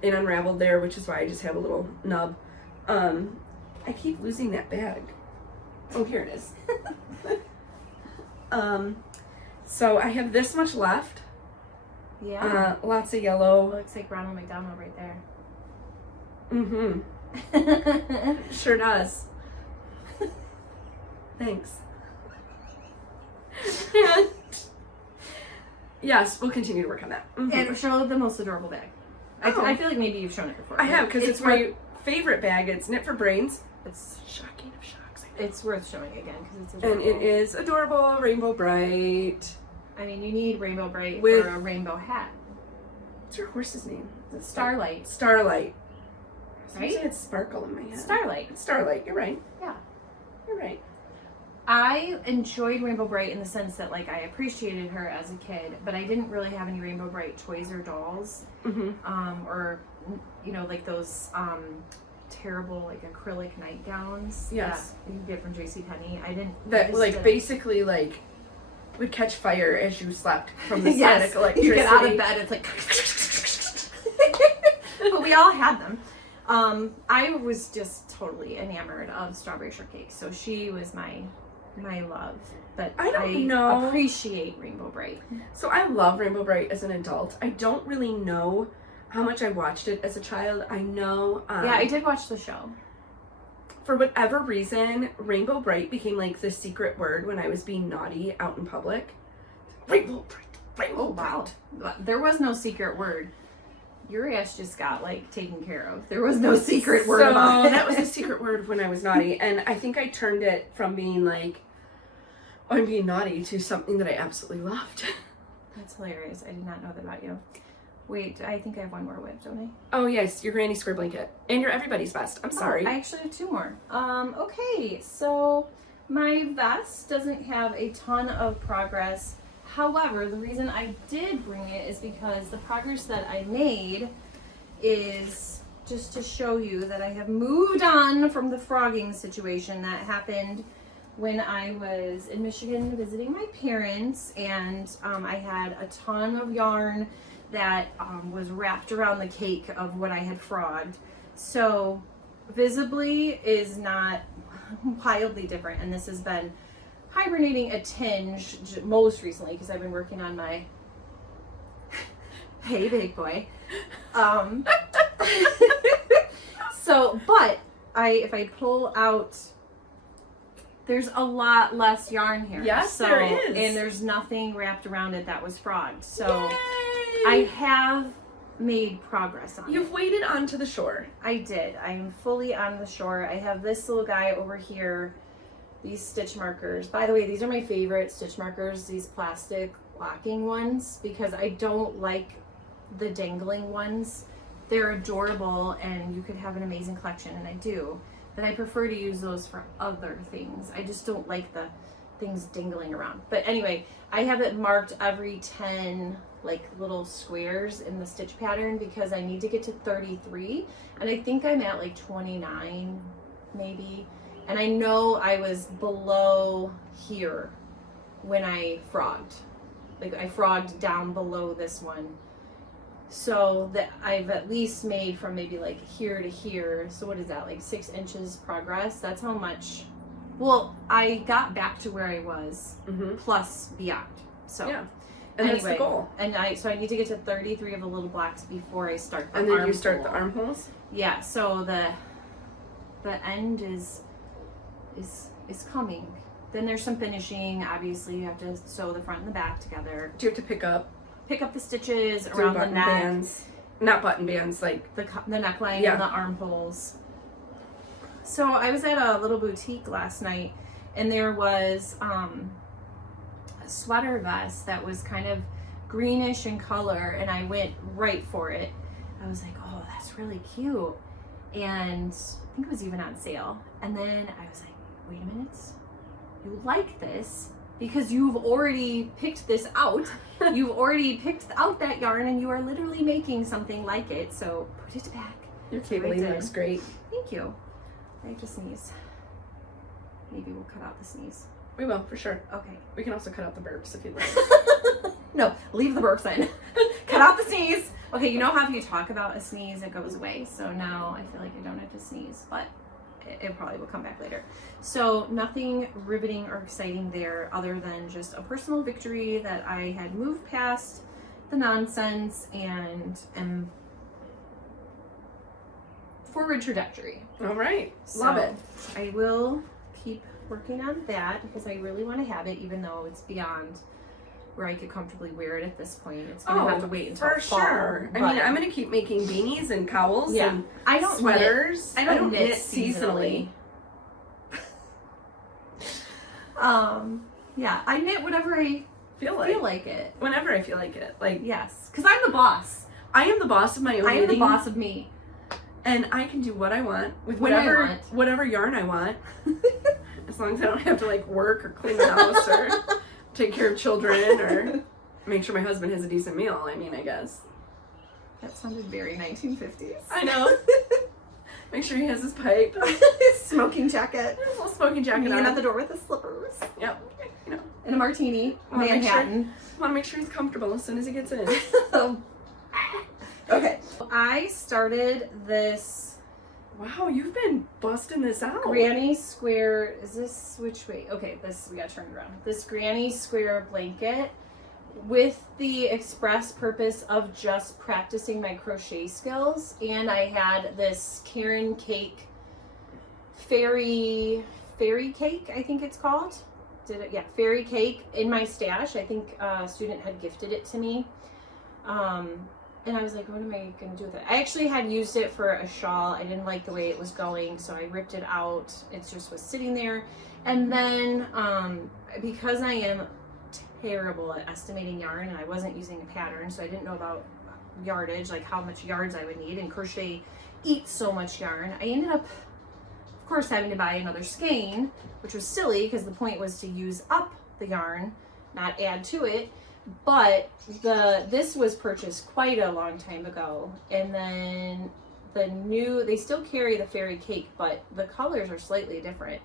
it unraveled there, which is why I just have a little nub. I keep losing that bag. Oh, here it is. So I have this much left. Yeah. Lots of yellow. Looks like Ronald McDonald right there. Mm-hmm. Sure does. Thanks. And yes, we'll continue to work on that. Mm-hmm. And show the most adorable bag. Oh. I feel like maybe you've shown it before. I have, because it's my favorite bag. It's Knit for Brains. It's shocking of shocks. It's worth showing again because it's adorable. And it is adorable, rainbow bright. I mean, you need rainbow bright With for a rainbow hat. What's your horse's name? Starlight. Starlight. Right? I had sparkle in my head. Starlight. Starlight. You're right. Yeah. You're right. I enjoyed Rainbow Bright in the sense that, like, I appreciated her as a kid, but I didn't really have any Rainbow Bright toys or dolls. Mm-hmm. Or, you know, like those terrible, like, acrylic nightgowns. Yes. That you get from JCPenney. I didn't. That, I just like, didn't. basically, like, would catch fire as you slept from the Yes. static electricity. You get out of bed, it's like. But we all had them. I was just totally enamored of Strawberry Shortcake, so she was my love. But I don't know. Appreciate Rainbow Bright. So I love Rainbow Bright as an adult. I don't really know how much I watched it as a child. I know. Yeah, I did watch the show. For whatever reason, Rainbow Bright became like the secret word when I was being naughty out in public. Rainbow Bright. Rainbow Bright. Wow. There was no secret word. Your ass just got, like, taken care of. There was no secret word about it. That was the secret word when I was naughty. And I think I turned it from being like, oh, I'm being naughty to something that I absolutely loved. That's hilarious. I did not know that about you. Wait, I think I have one more whip, don't I? Oh, yes, your Granny Square Blanket. And your Everybody's Best. I'm sorry. I actually have two more. Okay, so my vest doesn't have a ton of progress. However, the reason I did bring it is because the progress that I made is just to show you that I have moved on from the frogging situation that happened when I was in Michigan visiting my parents, and I had a ton of yarn that was wrapped around the cake of what I had frogged. So visibly is not wildly different, and this has been hibernating a tinge most recently because I've been working on my hey big boy. So, but if I pull out, there's a lot less yarn here. Yes, so, there is. And there's nothing wrapped around it that was frogged. So Yay! I have made progress on it. You've waded onto the shore. I did. I am fully on the shore. I have this little guy over here. These stitch markers. By the way, these are my favorite stitch markers, these plastic locking ones, because I don't like the dangling ones. They're adorable and you could have an amazing collection, and I do. But I prefer to use those for other things. I just don't like the things dangling around. But anyway, I have it marked every 10 like little squares in the stitch pattern because I need to get to 33. And I think I'm at like 29 maybe. And I know I was below here when I frogged. Like I frogged down below this one. So that I've at least made from maybe like here to here. So what is that, like 6 inches progress? That's how much. Well, I got back to where I was plus beyond. So yeah. And anyway, that's the goal. And so I need to get to 33 of the little blocks before I start the And then armhole. you start the armholes? Yeah, so the end is coming. Then there's some finishing. Obviously, you have to sew the front and the back together. Do you have to pick up the stitches around the button neck, bands? Not button bands, like the neckline, yeah. and the armholes. So I was at a little boutique last night, and there was a sweater vest that was kind of greenish in color, and I went right for it. I was like, oh, that's really cute. And I think it was even on sale. And then I was like, wait a minute, you like this because you've already picked this out. You've already picked out that yarn and you are literally making something like it. So put it back. your cabling looks great. Thank you. I just sneeze. maybe we'll cut out the sneeze. We will, for sure. Okay. We can also cut out the burps if you'd like. No, leave the burps in. Cut out the sneeze. Okay, you know how if you talk about a sneeze, it goes away. So now I feel like I don't have to sneeze, but it probably will come back later. So nothing riveting or exciting there other than just a personal victory that I had moved past the nonsense and am forward trajectory. All right. Love it. I will keep working on that because I really want to have it, even though it's beyond where I could comfortably wear it at this point. It's going to have to wait until fall. Sure. I mean, I'm going to keep making beanies and cowls and I don't sweaters. I don't knit seasonally. Yeah, I knit whatever I feel like it. Whenever I feel like it. Like, yes, because I'm the boss. I am the boss of my own I am knitting, the boss of me. and I can do what I want with When I want. whatever yarn I want. As long as I don't have to like work or clean the house or take care of children or make sure my husband has a decent meal. I mean, I guess. That sounded very 1950s. I know. Make sure he has his pipe. Smoking jacket. A little smoking jacket Being on. at the door with his slippers. Yep. You know. And a martini. Want Manhattan. to make sure he's comfortable as soon as he gets in. Okay. I started this Wow, you've been busting this out. granny square. Is this which way? Okay, this we got turned around. This granny square blanket with the express purpose of just practicing my crochet skills. And I had this Karen cake, fairy cake, I think it's called. Fairy cake in my stash. I think a student had gifted it to me. And I was like, what am I going to do with it? I actually had used it for a shawl. I didn't like the way it was going, so I ripped it out. It just was sitting there. And then because I am terrible at estimating yarn and I wasn't using a pattern, so I didn't know about yardage, like how much yards I would need, and crochet eats so much yarn, I ended up, of course, having to buy another skein, which was silly because the point was to use up the yarn, not add to it. But this was purchased quite a long time ago, and then they still carry the fairy cake, but the colors are slightly different.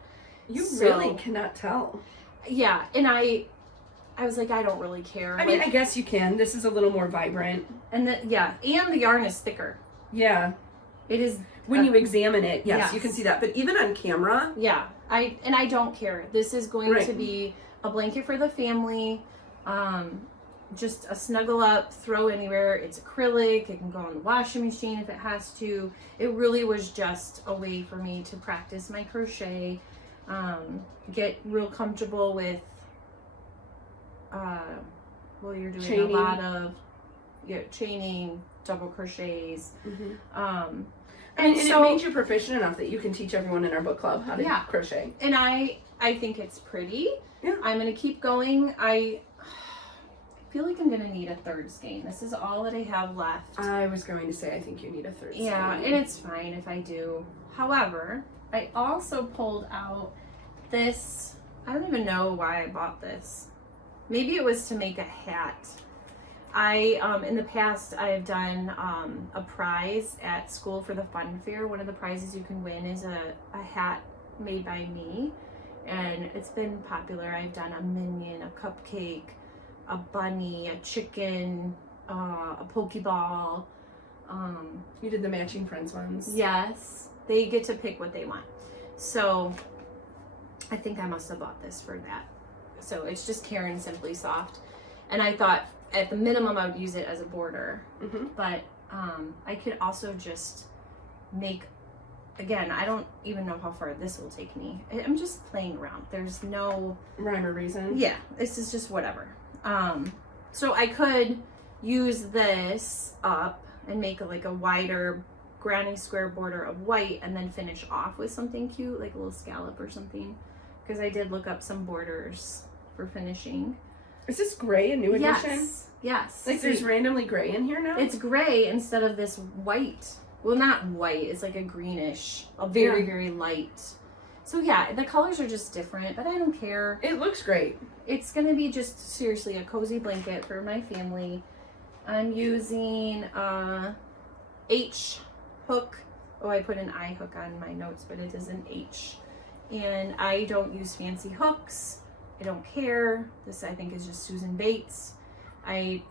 You really cannot tell. Yeah, and I was like, I don't really care. I mean, I guess you can. This is a little more vibrant. And the yarn is thicker. Yeah. It is. When you examine it, yes, you can see that. But even on camera. Yeah, I don't care. This is going to be a blanket for the family. Just a snuggle up, throw anywhere. It's acrylic. It can go in the washing machine if it has to. It really was just a way for me to practice my crochet, get real comfortable with, you're doing chaining. A lot of chaining, double crochets. Mm-hmm. And so, it made you proficient enough that you can teach everyone in our book club how to crochet. And I think it's pretty. Yeah. I'm going to keep going. I feel like I'm going to need a third skein. This is all that I have left. I was going to say I think you need a third skein. Yeah, and it's fine if I do. However, I also pulled out this. I don't even know why I bought this. Maybe it was to make a hat. In the past, I have done a prize at school for the fun fair. One of the prizes you can win is a hat made by me, and it's been popular. I've done a minion, a cupcake, a bunny, a chicken, a pokeball. You did the matching friends ones. Yes, they get to pick what they want. So I think I must have bought this for that. So it's just Karen Simply Soft, and I thought at the minimum I would use it as a border. Mm-hmm. But I could also just make, again, I don't even know how far this will take me. I'm just playing around. There's no rhyme or reason. Yeah, this is just whatever. So I could use this up and make like a wider granny square border of white and then finish off with something cute, like a little scallop or something. Because I did look up some borders for finishing. Is this gray a new edition? Yes. Like there's randomly gray in here now? It's gray instead of this white. Well, not white. It's like a greenish, a very, very light. So yeah, the colors are just different, but I don't care. It looks great. It's going to be just seriously a cozy blanket for my family. I'm using H hook. Oh, I put an I hook on my notes, but it is an H. And I don't use fancy hooks. I don't care. This, I think, is just Susan Bates. I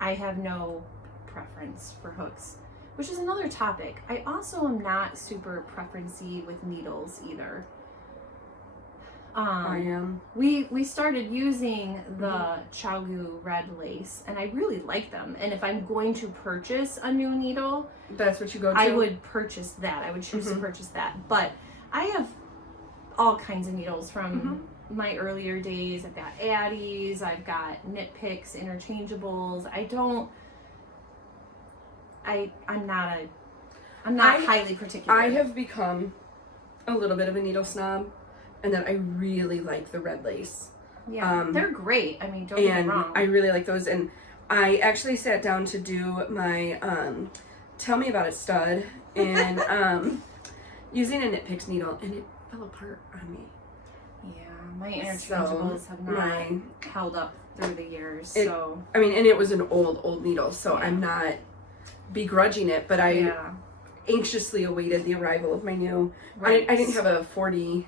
have no preference for hooks, which is another topic. I also am not super preference-y with needles either. I am. We started using the Cowls red lace, and I really like them. And if I'm going to purchase a new needle, that's what you go to? I would purchase that. I would choose to purchase that. But I have all kinds of needles from my earlier days. I've got Addies, I've got Knit Picks, interchangeables. I'm not highly particular. I have become a little bit of a needle snob, and that I really like the red lace. Yeah, they're great. I mean, don't get me wrong. I really like those, and I actually sat down to do my Tell Me About It stud, and using a Knit Picks needle, and it fell apart on me. Yeah, my interchangeables have not held up through the years. I mean, and it was an old needle, so I'm not begrudging it, but I anxiously awaited the arrival of my new. I didn't have a 40-inch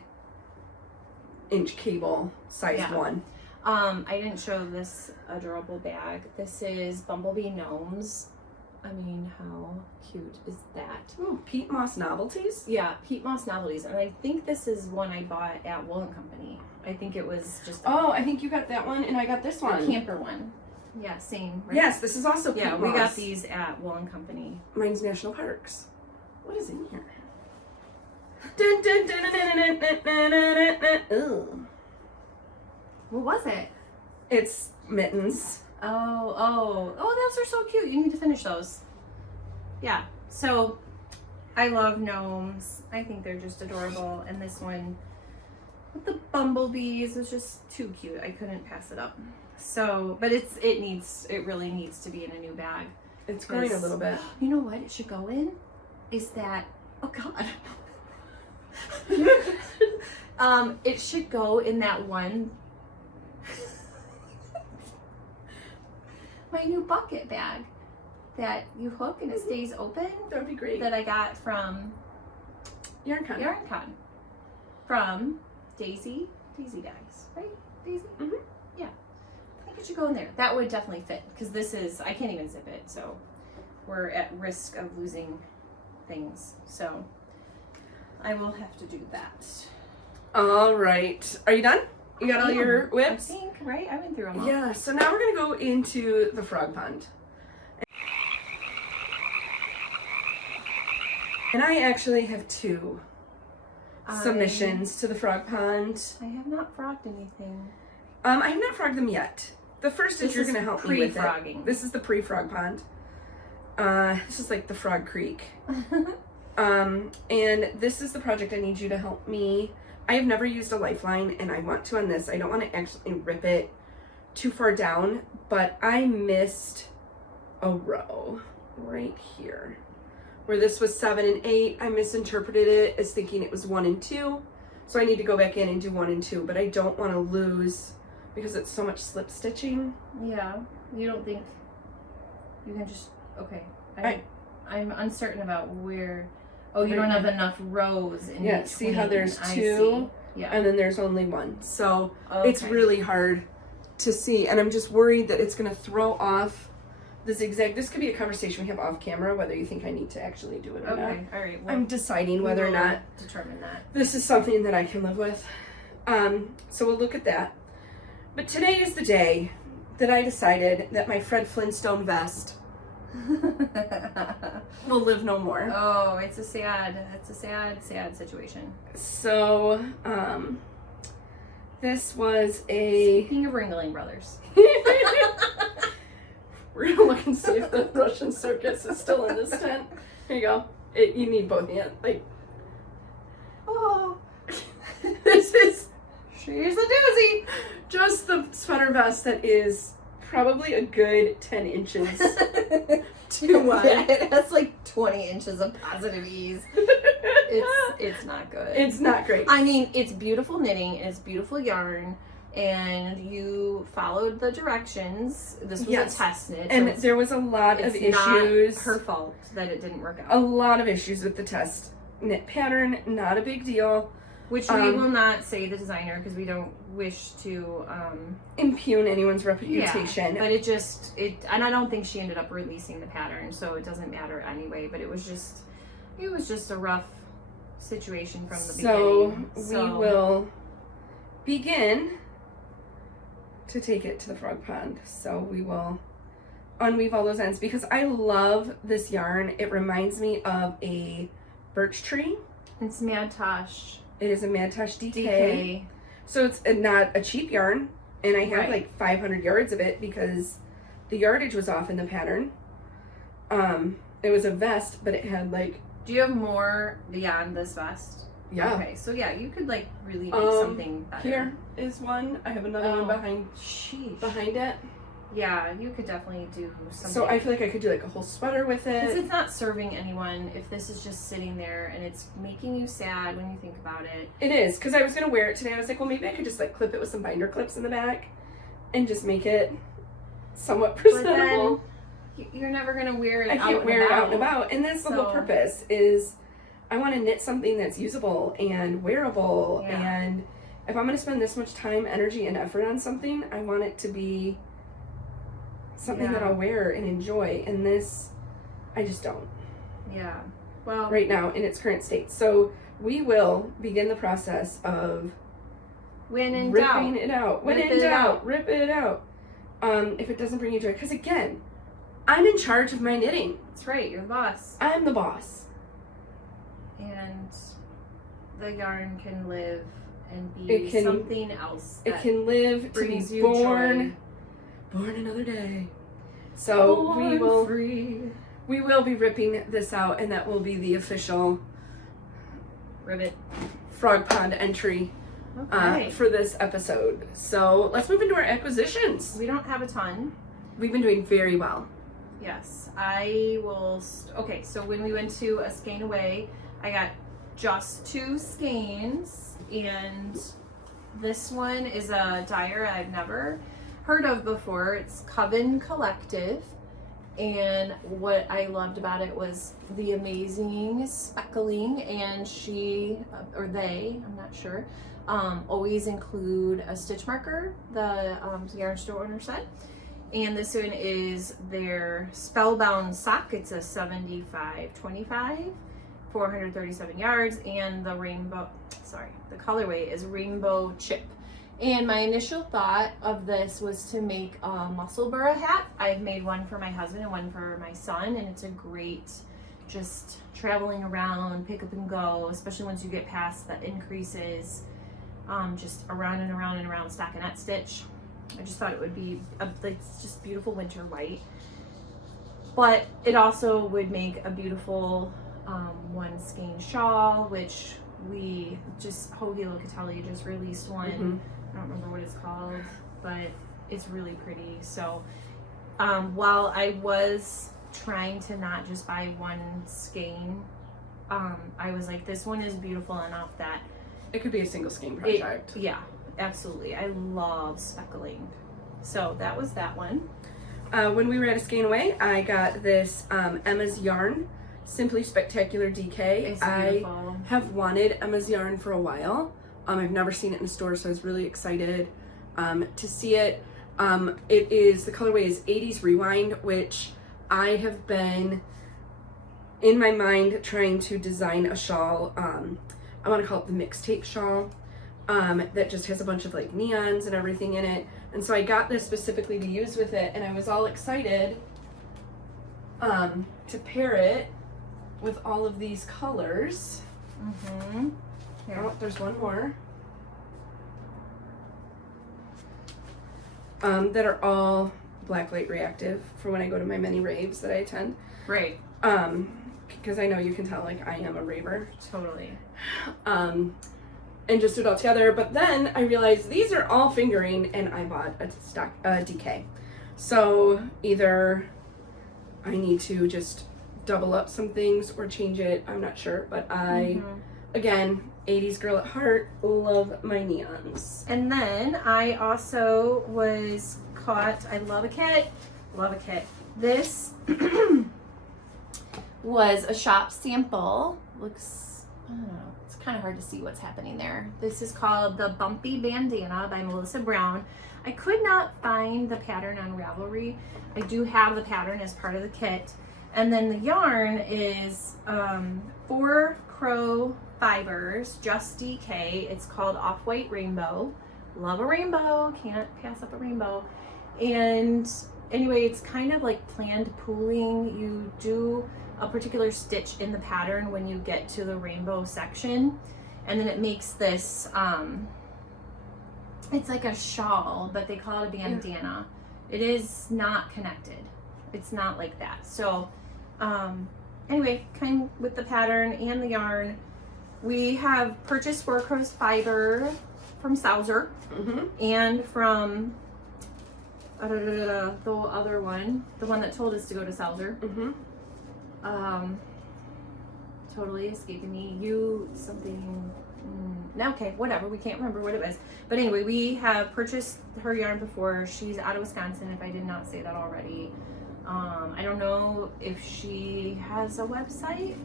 cable sized one. I didn't show this adorable bag. This is Bumblebee Gnomes. I mean, how cute is that? Ooh, Pete Moss Novelties? Yeah, Pete Moss Novelties. And I think this is one I bought at Wool & Company. I think it was just I think you got that one and I got this one. A camper one. Yeah, same. Right? Yes, this is also Pete Moss. Yeah, we got these at Wool & Company. Mine's National Parks. What is in here? Ooh. What was it? It's mittens. Oh, those are so cute. You need to finish those. Yeah, so I love gnomes. I think they're just adorable. And this one with the bumblebees is just too cute. I couldn't pass it up. So, but it really needs to be in a new bag. It's growing a little bit. You know what it should go in? Is that, oh God. It should go in that one, my new bucket bag that you hook and it stays open. That would be great. That I got from YarnCon. From Daisy Bags, right? Daisy? Mm-hmm. Yeah. I think it should go in there. That would definitely fit because this is, I can't even zip it, so we're at risk of losing things. So I will have to do that. All right. Are you done? You got all your whips? I think, right? I went through them all. Yeah, so now we're going to go into the frog pond. And I actually have two submissions to the frog pond. I have not frogged anything. I have not frogged them yet. The first is you're going to help me with pre-frogging. This is the pre-frog pond. This is like the Frog Creek. And this is the project I need you to help me. I have never used a lifeline and I want to on this. I don't want to actually rip it too far down, but I missed a row right here where this was 7 and 8. I misinterpreted it as thinking it was 1 and 2. So I need to go back in and do 1 and 2, but I don't want to lose because it's so much slip stitching. Yeah. You don't think you can just, okay. I'm uncertain about where. Oh, you don't have enough rows in between. See how there's 2? Yeah. And then there's only 1. So it's really hard to see. And I'm just worried that it's going to throw off the zigzag. This could be a conversation we have off camera, whether you think I need to actually do it or not. Okay, all right. Well, I'm deciding whether or not determine that. This is something that I can live with. So we'll look at that. But today is the day that I decided that my Fred Flintstone vest will live no more. Oh, it's a sad situation. So, this was a... Speaking of Ringling Brothers. We're gonna look and see if the Russian circus is still in this tent. Here you go. You need both hands. Like, oh, this is... She's a doozy. Just the sweater vest that is probably a good 10 inches too wide. Yeah, it has like 20 inches of positive ease. It's not good. It's not great. I mean, it's beautiful knitting and it's beautiful yarn, and you followed the directions. This was a test knit, and there was a lot of issues. Not her fault that it didn't work out. A lot of issues with the test knit pattern. Not a big deal. Which we will not say the designer because we don't wish to impugn anyone's reputation. Yeah, but and I don't think she ended up releasing the pattern, so it doesn't matter anyway. But it was just a rough situation from the beginning. So we will begin to take it to the frog pond. So we will unweave all those ends because I love this yarn. It reminds me of a birch tree. It's Mad Tosh. It is a Mad Tosh DK. So it's not a cheap yarn, and I have like 500 yards of it because the yardage was off in the pattern. It was a vest, but it had like... Do you have more beyond this vest? Yeah. Okay, so yeah, you could like really make something better. Here is one. I have another one behind it. Yeah, you could definitely do something. So I feel like I could do like a whole sweater with it. Because it's not serving anyone if this is just sitting there and it's making you sad when you think about it. It is, because I was going to wear it today. I was like, well, maybe I could just like clip it with some binder clips in the back and just make it somewhat presentable. But then you're never going to wear it I can't wear it out and about. And that's the whole purpose is I want to knit something that's usable and wearable. Yeah. And if I'm going to spend this much time, energy, and effort on something, I want it to be something that I'll wear and enjoy, and this I just don't. Yeah. Well, right now in its current state. So we will begin the process of when in ripping doubt. it out. When in doubt, rip it out. If it doesn't bring you joy, because again, I'm in charge of my knitting. That's right. You're the boss. I'm the boss. And the yarn can live and be something else. It can live to be born another day. So we will be ripping this out, and that will be the ribbit frog pond entry for this episode. So let's move into our acquisitions. We don't have a ton. We've been doing very well. Yes, I will. Okay, so when we went to a skein away, I got just 2 skeins, and this one is a dyer I've never heard of before. It's Coven Collective, and what I loved about it was the amazing speckling, and she or they, I'm not sure, always include a stitch marker, the yarn store owner said. And this one is their Spellbound sock. It's a 75/25, 437 yards, and the colorway is Rainbow Chip. And my initial thought of this was to make a Musselburgh hat. I've made one for my husband and one for my son, and it's a great just traveling around, pick up and go, especially once you get past the increases, just around and around and around stockinette stitch. I just thought it would be it's just beautiful winter white, but it also would make a beautiful one skein shawl, which we just Hoagie Locatelli just released one. Mm-hmm. I don't remember what it's called, but it's really pretty. So while I was trying to not just buy one skein, I was like, this one is beautiful enough that it could be a single skein project. Yeah, absolutely. I love speckling. So that was that one. When we were at a skein away, I got this Emma's Yarn Simply Spectacular DK. It's beautiful. I have wanted Emma's Yarn for a while. I've never seen it in a store, so I was really excited to see it. The colorway is 80s Rewind, which I have been in my mind trying to design a shawl. I want to call it the mixtape shawl, that just has a bunch of like neons and everything in it. And so I got this specifically to use with it, and I was all excited to pair it with all of these colors. Mm-hmm. Here. Oh, there's one more. That are all black light reactive for when I go to my many raves that I attend. Right. Because I know you can tell, like, I am a raver. Totally. And just do it all together. But then I realized these are all fingering, and I bought a DK. So either I need to just double up some things or change it. I'm not sure. But again, 80s girl at heart, love my neons. And then I also was caught, I love a kit. This was a shop sample. Looks I don't know, it's kind of hard to see what's happening there. This is called the Bumpy Bandana by Melissa Brown. I could not find the pattern on Ravelry. I do have the pattern as part of the kit. And then the yarn is 4 Crow fibers, just DK. It's called Off-White Rainbow. Love a rainbow, can't pass up a rainbow. And anyway, it's kind of like planned pooling. You do a particular stitch in the pattern when you get to the rainbow section, and then it makes this it's like a shawl, but they call it a bandana. It is not connected, it's not like that. So anyway, kind of with the pattern and the yarn, we have purchased 4 Crows fiber from Cowls, and from the other one, the one that told us to go to Cowls. Totally escaping me. Okay, whatever, we can't remember what it was. But anyway, we have purchased her yarn before. She's out of Wisconsin, if I did not say that already. I don't know if she has a website.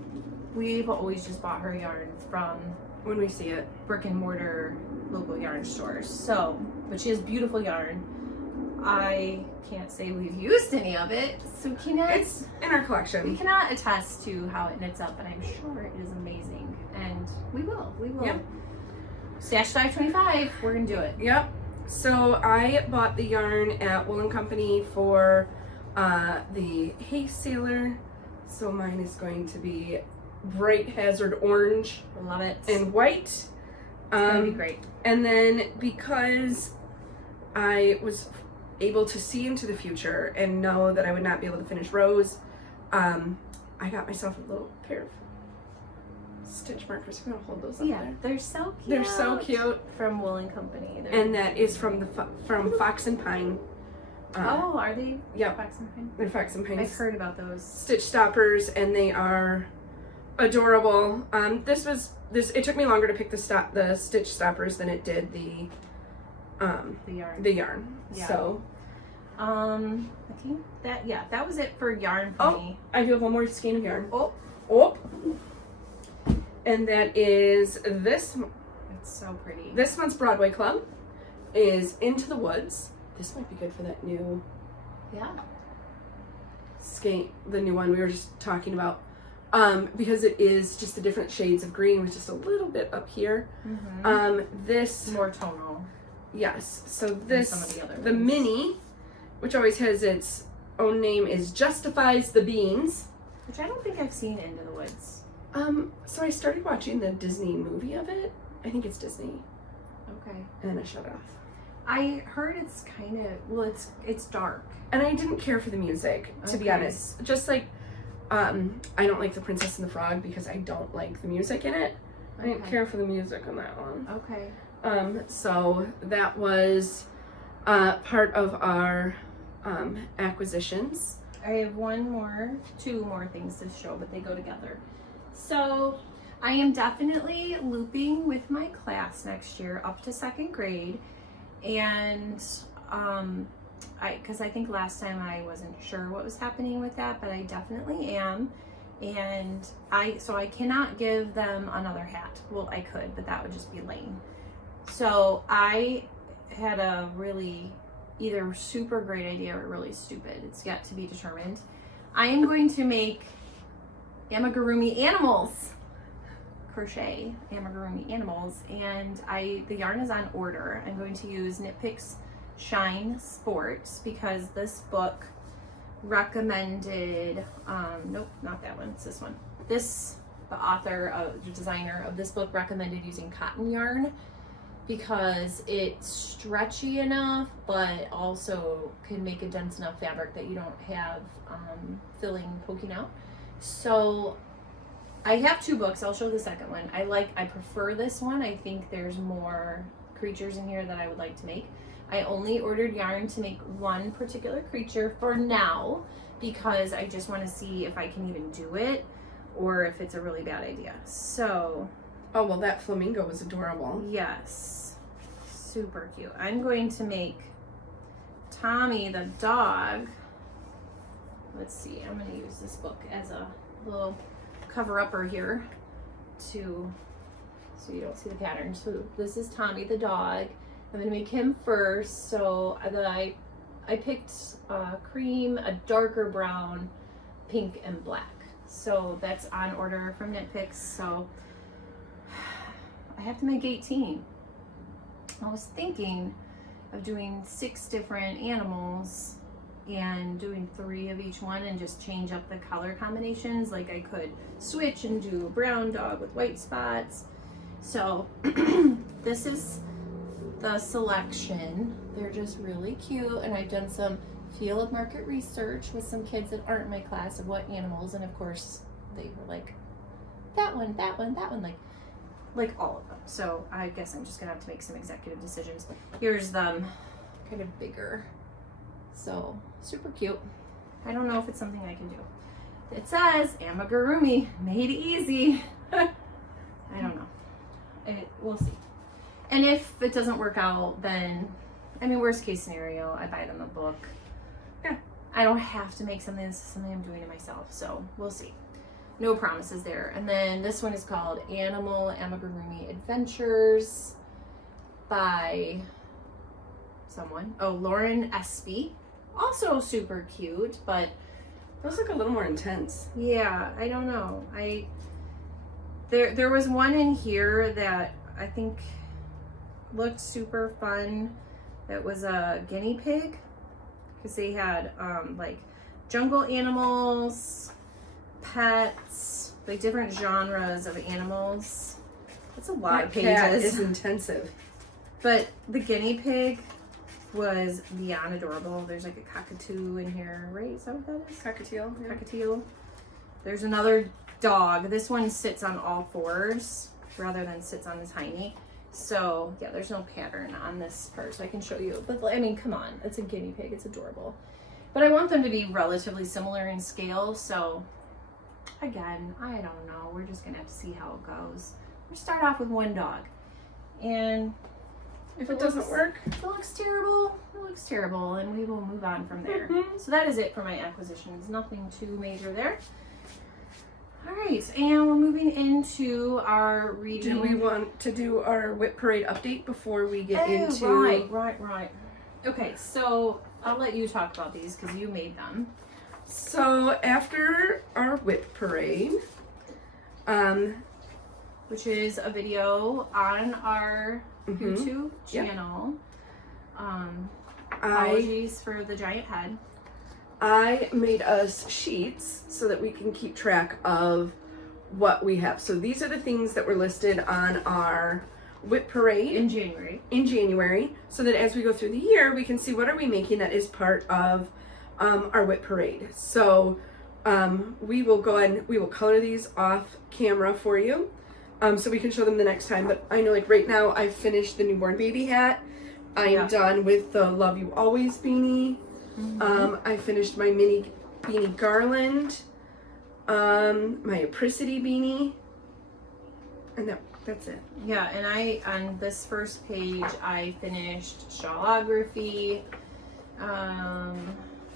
We've always just bought her yarn from, when we see it, brick and mortar local yarn stores. So, but she has beautiful yarn. I can't say we've used any of it, so we cannot. It's in our collection. We cannot attest to how it knits up, but I'm sure it is amazing, and we will. Yep. Stash 525. We're gonna do it. Yep. So I bought the yarn at Wool and Company for the Hay Sailor. So mine is going to be bright hazard orange. Love it. And white. It's gonna be great. And then because I was able to see into the future and know that I would not be able to finish rows, I got myself a little pair of stitch markers. I'm gonna hold those up there. They're so cute. They're so cute. From Wool and Company. And that is from from Fox and Pine. Oh, are they? Yep. Fox and Pine? They're Fox and Pine. I've heard about those. Stitch stoppers, and they are adorable. It took me longer to pick the stitch stoppers than it did the yarn. Yeah. So I think that was it for yarn for me. I do have one more skein of yarn. Oh, and that is this. it's so pretty. This month's Broadway Club is Into the Woods. This might be good for that new skein, the new one we were just talking about, because it is just the different shades of green with just a little bit up here. This more tonal. Yes. So this, some of the other the ones. mini, which always has its own name, is Justifies the Beans. Which I don't think I've seen Into the Woods. So I started watching the Disney movie of it. I think it's Disney. Okay. And then I shut it off. I heard it's kind of, it's dark. And I didn't care for the music, to be honest. Just like, I don't like The Princess and the Frog because I don't like the music in it. I didn't care for the music on that one. Okay. So that was part of our acquisitions. I have two more things to show, but they go together. So I am definitely looping with my class next year up to 2nd grade. And because I think last time I wasn't sure what was happening with that, but I definitely am. And so I cannot give them another hat. Well, I could, but that would just be lame. So I had a really either super great idea or really stupid. It's yet to be determined. I am going to make amigurumi animals. Crochet amigurumi animals, and the yarn is on order. I'm going to use Knit Picks Shine Sports because this book recommended nope, not that one, it's this one. The author, the designer of this book recommended using cotton yarn because it's stretchy enough but also can make a dense enough fabric that you don't have filling poking out. So I have 2 books. I'll show the second one. I prefer this one. I think there's more creatures in here that I would like to make. I only ordered yarn to make one particular creature for now because I just want to see if I can even do it or if it's a really bad idea. So, oh well, that flamingo was adorable. Yes, super cute. I'm going to make Tommy the dog. Let's see, I'm going to use this book as a little cover-upper here to, so you don't see the pattern. So this is Tommy the dog. I'm gonna make him first. So I picked cream, a darker brown, pink, and black. So that's on order from Knit Picks. So I have to make 18. I was thinking of doing 6 different animals and doing 3 of each one and just change up the color combinations. Like I could switch and do a brown dog with white spots. So this is the selection. They're just really cute, and I've done some field market research with some kids that aren't in my class of what animals, and of course they were like, that one, that one, that one, like all of them. So I guess I'm just gonna have to make some executive decisions. Here's them, kind of bigger. So super cute. I don't know if it's something I can do. It says amigurumi, made easy. I don't know. We'll see. And if it doesn't work out, then, I mean, worst case scenario, I buy them a book. Yeah. I don't have to make something. This is something I'm doing to myself. So we'll see. No promises there. And then this one is called Animal Amigurumi Adventures by someone. Oh, Lauren Espy. Also super cute, but those look a little more intense. Yeah, I don't know. There was one in here that I think looked super fun. That was a guinea pig, because they had like jungle animals, pets, like different genres of animals. That's a lot of pages. Cat is intensive. But the guinea pig was beyond adorable. There's like a cockatoo in here, right? Is that what that is? Cockatiel. Yeah. Cockatiel. There's another dog. This one sits on all 4s rather than sits on his hiney. So yeah, there's no pattern on this part, so I can show you. But I mean, come on, it's a guinea pig. It's adorable. But I want them to be relatively similar in scale. So again, I don't know. We're just gonna have to see how it goes. We'll start off with one dog, and if it doesn't work, if it looks terrible, it looks terrible, and we will move on from there. So that is it for my acquisitions. Nothing too major there. All right, and we're moving into our reading. Do we want to do our Whip Parade update before we get into... Right. Okay, so I'll let you talk about these because you made them. So after our Whip Parade, which is a video on our YouTube channel. Apologies for the giant head. I made us sheets so that we can keep track of what we have. So these are the things that were listed on our Whip Parade in January, so that as we go through the year, we can see what are we making that is part of our Whip Parade. So we will go ahead and we will color these off camera for you, so we can show them the next time. But I know, like right now, I've finished the newborn baby hat. I am done with the Love You Always beanie. I finished my mini beanie garland, my apricity beanie, and that's it. Yeah, and on this first page, I finished shawlography.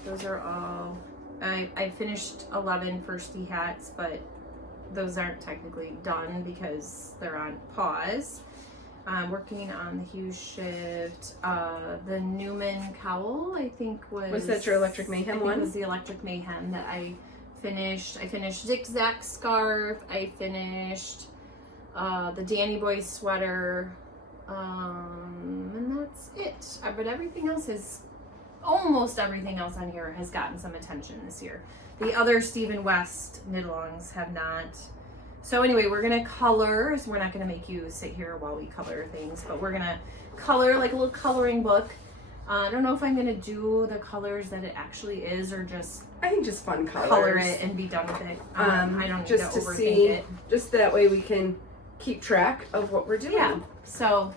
Those are all, I finished 11 firstie hats, but those aren't technically done because they're on pause. I'm working on the Hue Shift. The Newman cowl, I think was that your Electric Mayhem one? It was the Electric Mayhem that I finished. I finished Zigzag Scarf. I finished the Danny Boy sweater. And that's it. But everything else is, almost everything else on here has gotten some attention this year. The other Stephen West knit-alongs have not. So anyway, we're gonna color. So we're not gonna make you sit here while we color things, but we're gonna color like a little coloring book. I don't know if I'm gonna do the colors that it actually is, or just I think just fun colors. Color it and be done with it. I don't need just to to overthink see, it. just that way we can keep track of what we're doing. Yeah. So,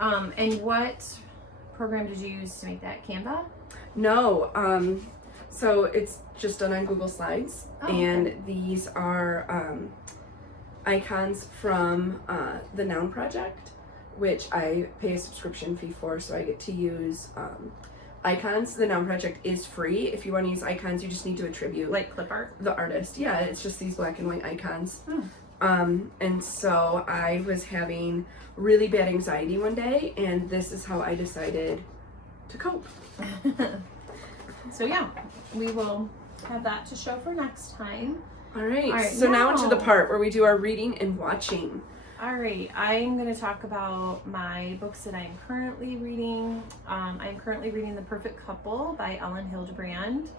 and what program did you use to make that? Canva? No. So it's just done on Google Slides, and these are icons from the Noun Project, which I pay a subscription fee for, so I get to use icons. The Noun Project is free. If you want to use icons, you just need to attribute Like clip art? the artist. Yeah, it's just these black and white icons. And so I was having really bad anxiety one day, and this is how I decided to cope. So yeah, we will have that to show for next time. All right, so now into the part where we do our reading and watching. All right, I'm going to talk about my books that I'm currently reading. I'm currently reading The Perfect Couple by Ellen Hildebrand.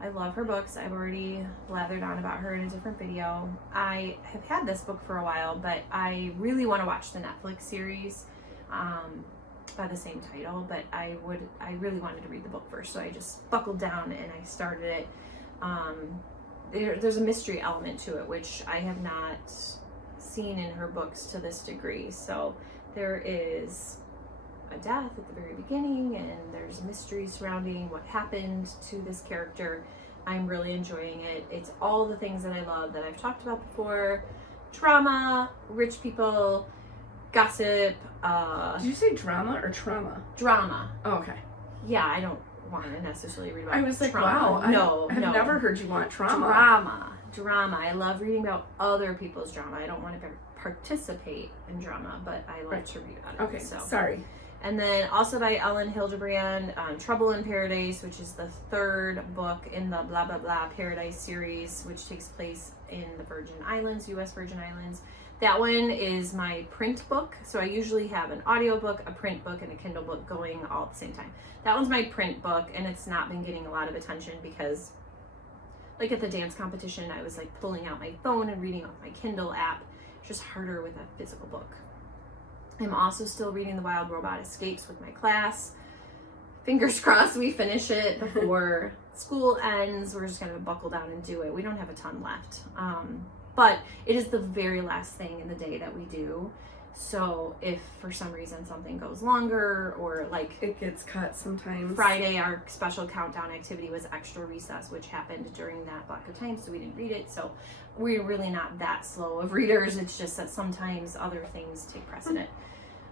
I love her books. I've already blathered on about her in a different video. I have had this book for a while, but I really want to watch the Netflix series by the same title, but I really wanted to read the book first, so I just buckled down and I started it. There's a mystery element to it, which I have not seen in her books to this degree. So there is a death at the very beginning, and there's a mystery surrounding what happened to this character. I'm really enjoying it. It's all the things that I love that I've talked about before: drama, rich people, gossip. Did you say drama or trauma? Drama. Oh, okay. Yeah, I don't want to necessarily read about I was like, trauma. wow, I've no. never heard you want trauma. Drama. I love reading about other people's drama. I don't want to participate in drama, but I like to read about it. Okay, so. Sorry. And then also by Ellen Hildebrand, Trouble in Paradise, which is the third book in the Blah Blah Blah Paradise series, which takes place in the Virgin Islands, U.S. Virgin Islands. That one is my print book. So I usually have an audiobook, a print book, and a Kindle book going all at the same time. That one's my print book, and it's not been getting a lot of attention because, like at the dance competition, I was like pulling out my phone and reading off my Kindle app. It's just harder with a physical book. I'm also still reading The Wild Robot Escapes with my class. Fingers crossed we finish it before school ends. We're just going to buckle down and do it. We don't have a ton left. But it is the very last thing in the day that we do. So if for some reason something goes longer, or like it gets cut sometimes. Friday, our special countdown activity was extra recess, which happened during that block of time, so we didn't read it. So we're really not that slow of readers. It's just that sometimes other things take precedent.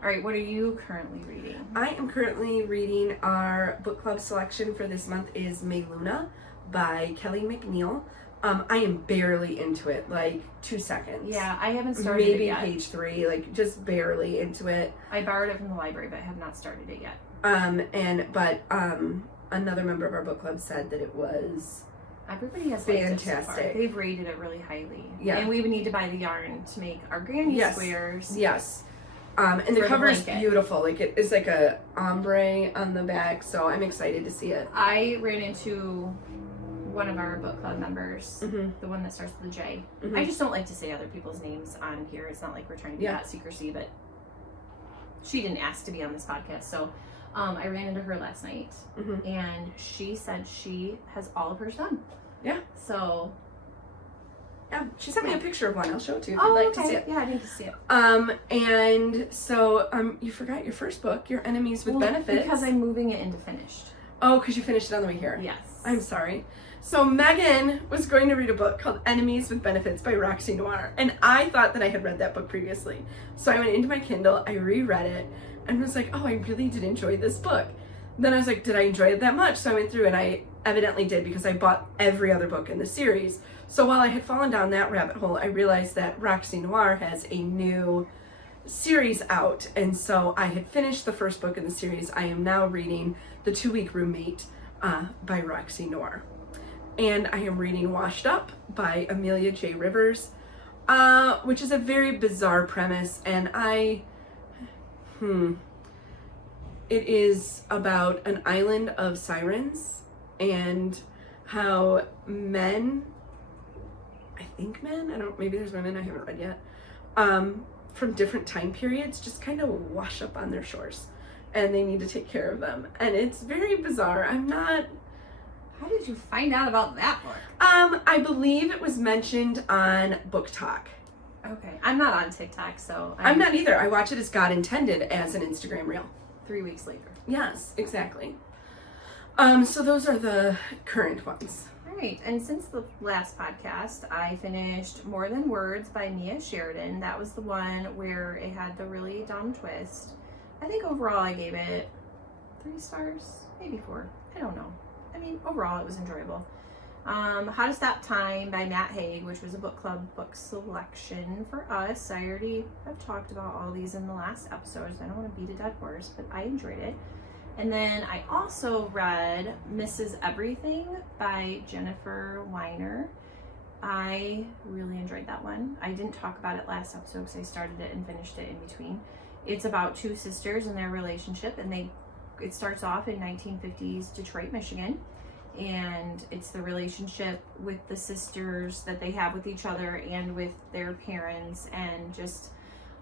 All right, what are you currently reading? I am currently reading, our book club selection for this month is May Luna by Kelly McNeil. I am barely into it, like 2 seconds. Yeah, I haven't started it yet. Maybe page 3, like just barely into it. I borrowed it from the library, but I have not started it yet. But another member of our book club said that it was everybody has fantastic. Liked it so far. They've rated it really highly. Yeah. And we would need to buy the yarn to make our granny squares. Yes. And the cover is beautiful. Like it is like a ombre on the back, so I'm excited to see it. I ran into one of our book club members, the one that starts with a J. I just don't like to say other people's names on here. It's not like we're trying to be that secrecy, but she didn't ask to be on this podcast. So I ran into her last night, and she said she has all of hers done. Yeah. So yeah, she sent me a picture of one. I'll show it to you if you'd like to see it. Yeah, I need to see it. And so you forgot your first book, Your Enemies with Benefits. Because I'm moving it into finished. Oh, because you finished it on the way here. Yes. I'm sorry. So Megan was going to read a book called Enemies with Benefits by Roxy Noir, and I thought that I had read that book previously. So I went into my Kindle, I reread it, and was like, oh, I really did enjoy this book. Then I was like, did I enjoy it that much? So I went through, and I evidently did, because I bought every other book in the series. So while I had fallen down that rabbit hole, I realized that Roxy Noir has a new series out, and so I had finished the first book in the series. I am now reading The 2-Week Roommate by Roxy Noir. And I am reading Washed Up by Amelia J. Rivers, which is a very bizarre premise, and it is about an island of sirens and how men, maybe there's women, I haven't read yet, from different time periods just kind of wash up on their shores, and they need to take care of them. And it's very bizarre. How did you find out about that book? I believe it was mentioned on Book Talk. Okay. I'm not on TikTok, so I'm not either. I watch it as God intended, as an Instagram reel. 3 weeks later. Yes, exactly. So those are the current ones. All right. And since the last podcast, I finished More Than Words by Mia Sheridan. That was the one where it had the really dumb twist. I think overall I gave it 3 stars, maybe 4. I don't know. I mean, overall it was enjoyable. How to Stop Time by Matt Haig, which was a book club book selection for us. I already have talked about all these in the last episodes. I don't want to beat a dead horse, but I enjoyed it. And then I also read Mrs. Everything by Jennifer Weiner. I really enjoyed that one. I didn't talk about it last episode because I started it and finished it in between. It's about two sisters and their relationship, and it starts off in 1950s Detroit, Michigan, and it's the relationship with the sisters that they have with each other and with their parents, and just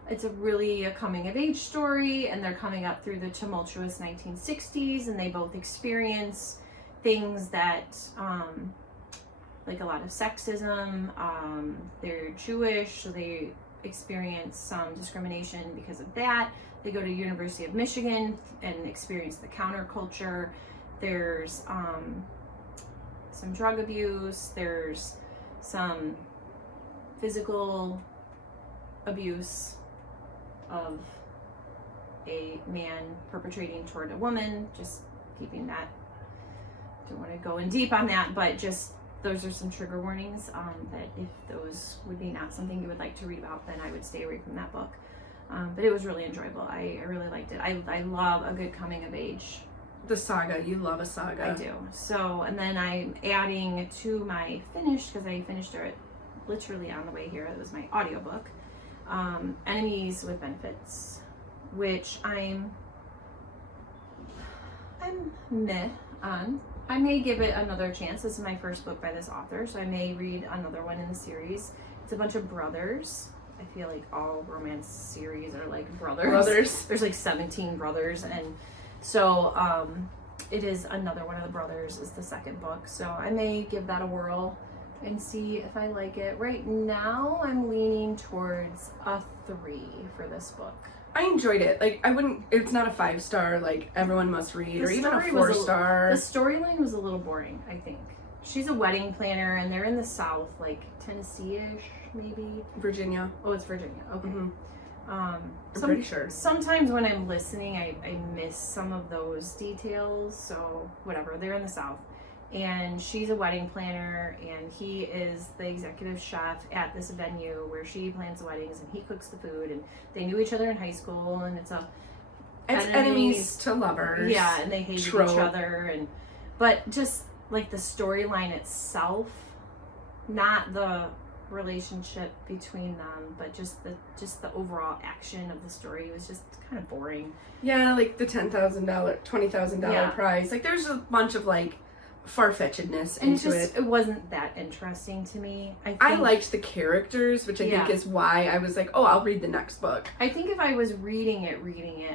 it's a coming of age story, and they're coming up through the tumultuous 1960s, and they both experience things that like a lot of sexism. They're Jewish, so they experience some discrimination because of that. They go to University of Michigan and experience the counterculture. There's some drug abuse. There's some physical abuse of a man perpetrating toward a woman. Just keeping that, don't want to go in deep on that, but just those are some trigger warnings that if those would be not something you would like to read about, then I would stay away from that book. But it was really enjoyable. I really liked it. I love a good coming of age. The saga. You love a saga. I do. So, and then I'm adding to my finished, because I finished it literally on the way here. It was my audiobook. Enemies with Benefits, which I'm meh on. I may give it another chance. This is my first book by this author, so I may read another one in the series. It's a bunch of brothers. I feel like all romance series are like brothers. There's like 17 brothers, and so it is another one of the brothers is the second book. So I may give that a whirl and see if I like it. Right now, I'm leaning towards a 3 for this book. I enjoyed it. Like, it's not a 5-star, like, everyone must read, or even a 4-star. The storyline was a little boring, I think. She's a wedding planner, and they're in the South, like Tennessee-ish, maybe. Virginia. Oh, it's Virginia. Okay. Mm-hmm. I'm pretty sure. Sometimes when I'm listening, I miss some of those details, so whatever. They're in the South. And she's a wedding planner, and he is the executive chef at this venue where she plans the weddings and he cooks the food, and they knew each other in high school, and it's enemies to lovers. Yeah, and they hated each other, but just like the storyline itself, not the relationship between them, but just the overall action of the story was just kind of boring. Yeah, like the $10,000, $20,000 prize. Like, there's a bunch of like far-fetchedness into it. It wasn't that interesting to me. I liked the characters, which I think is why I was like, oh, I'll read the next book. I think if I was reading it,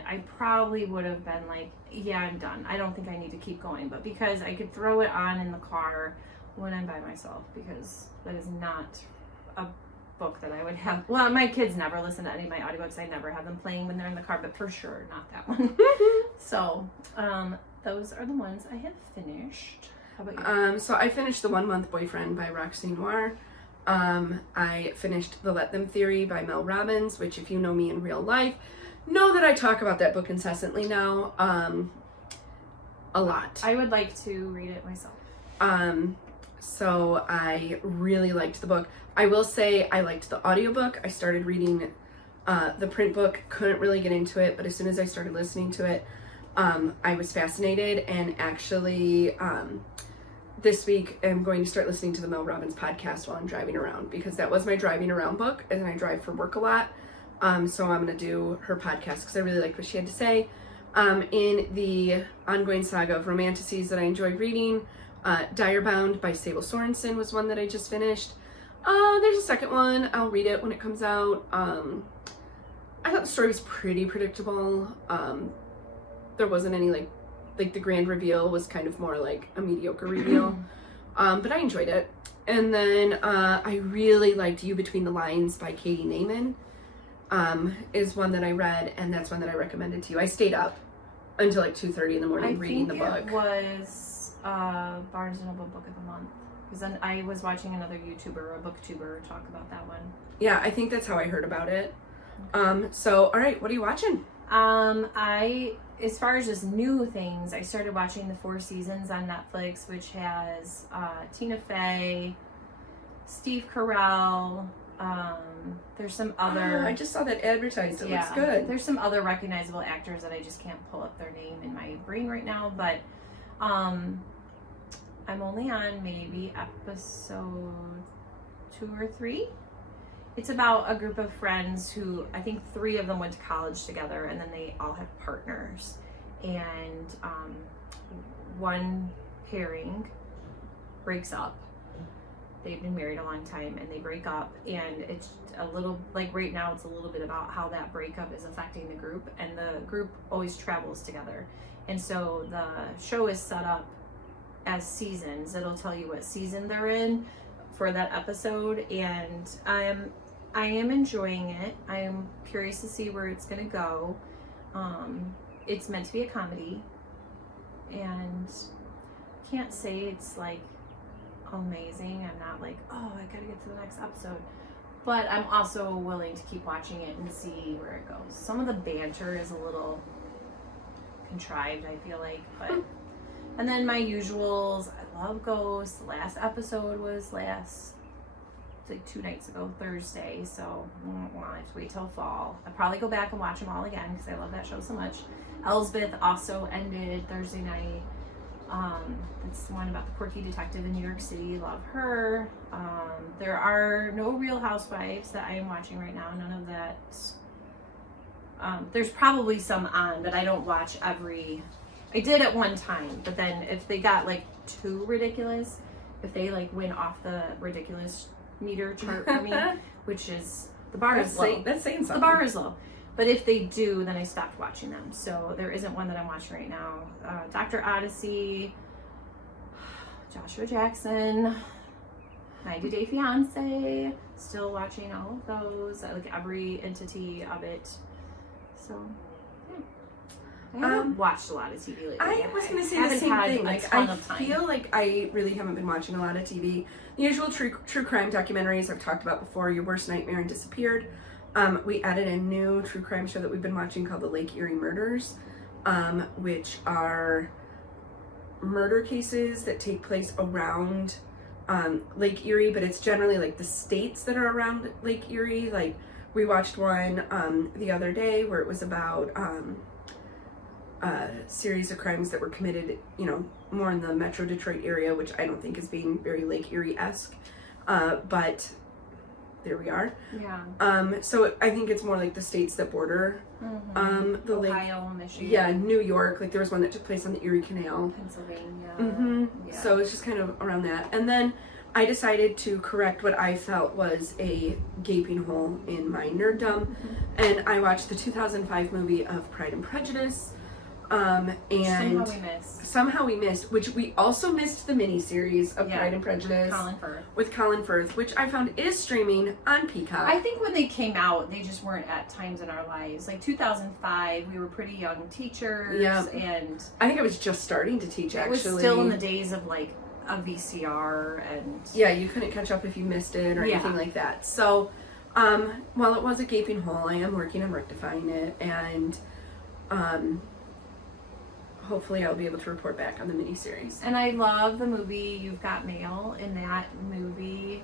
I probably would have been like, yeah, I'm done. I don't think I need to keep going. But because I could throw it on in the car when I'm by myself, because that is not a book that I would have. Well, my kids never listen to any of my audiobooks. I never have them playing when they're in the car, but for sure not that one. So, those are the ones I have finished. How about you? So I finished The 1 Month Boyfriend by Roxane Noir. I finished The Let Them Theory by Mel Robbins, which, if you know me in real life, know that I talk about that book incessantly now. A lot. I would like to read it myself. So I really liked the book. I will say I liked the audiobook. I started reading the print book, couldn't really get into it, but as soon as I started listening to it, I was fascinated, and actually this week I'm going to start listening to the Mel Robbins podcast while I'm driving around, because that was my driving around book, and I drive for work a lot. So I'm going to do her podcast because I really liked what she had to say. In the ongoing saga of romanticides that I enjoyed reading, Dyer Bound by Sable Sorensen was one that I just finished. There's a second one. I'll read it when it comes out. I thought the story was pretty predictable. There wasn't any like the grand reveal was kind of more like a mediocre reveal. But I enjoyed it. And then I really liked You Between the Lines by Katie Naiman. Is one that I read, and that's one that I recommended to you. I stayed up until like 2:30 in the morning reading the book. It was Barnes & Noble Book of the Month. Because then I was watching another YouTuber, a booktuber, talk about that one. Yeah, I think that's how I heard about it. So, all right, what are you watching? as far as just new things, I started watching the 4 Seasons on Netflix, which has Tina Fey, Steve Carell. There's some other. I just saw that advertised. It looks good. There's some other recognizable actors that I just can't pull up their name in my brain right now, but I'm only on maybe episode 2 or 3. It's about a group of friends who, I think 3 of them went to college together, and then they all have partners. And one pairing breaks up. They've been married a long time, and they break up. And it's a little, like right now, it's a little bit about how that breakup is affecting the group. And the group always travels together. And so the show is set up as seasons. It'll tell you what season they're in for that episode, and I am enjoying it. I am curious to see where it's gonna go. It's meant to be a comedy, and can't say it's like amazing. I'm not like, oh, I gotta get to the next episode, but I'm also willing to keep watching it and see where it goes. Some of the banter is a little contrived, I feel like, but and then my usuals. I love Ghosts. The last episode was like 2 nights ago, Thursday, so I have to wait till fall. I'll probably go back and watch them all again because I love that show so much. Elsbeth also ended Thursday night. It's the one about the quirky detective in New York City. Love her. There are no Real Housewives that I am watching right now. None of that. There's probably some on, but I don't watch every. I did at one time, but then if they got like too ridiculous, if they like went off the ridiculous meter chart for me, which is the bar is low. That's saying something. The bar is low. But if they do, then I stopped watching them. So there isn't one that I'm watching right now. Dr. Odyssey, Joshua Jackson, 90 Day Fiance, still watching all of those. I like every entity of it. So I haven't watched a lot of TV lately. I was going to say the same thing. Like, I feel like I really haven't been watching a lot of TV. The usual true crime documentaries I've talked about before, Your Worst Nightmare and Disappeared. We added a new true crime show that we've been watching called The Lake Erie Murders, which are murder cases that take place around Lake Erie, but it's generally like the states that are around Lake Erie. Like, we watched one the other day where it was about a series of crimes that were committed, you know, more in the Metro Detroit area, which I don't think is being very Lake Erie-esque, but there we are. Yeah. So I think it's more like the states that border the Ohio, lake. Michigan. Yeah, New York. Like, there was one that took place on the Erie Canal. Pennsylvania. Yeah. So it's just kind of around that. And then I decided to correct what I felt was a gaping hole in my nerddom, and I watched the 2005 movie of Pride and Prejudice. And somehow we missed, which we also missed the miniseries of Pride and Prejudice with Colin Firth, which I found is streaming on Peacock. I think when they came out, they just weren't at times in our lives. Like 2005, we were pretty young teachers, and I think I was just starting to teach. Actually, it was still in the days of like a VCR, and you couldn't catch up if you missed it or anything like that. So, while it was a gaping hole, I am working on rectifying it, and hopefully I'll be able to report back on the miniseries. And I love the movie You've Got Mail. In that movie,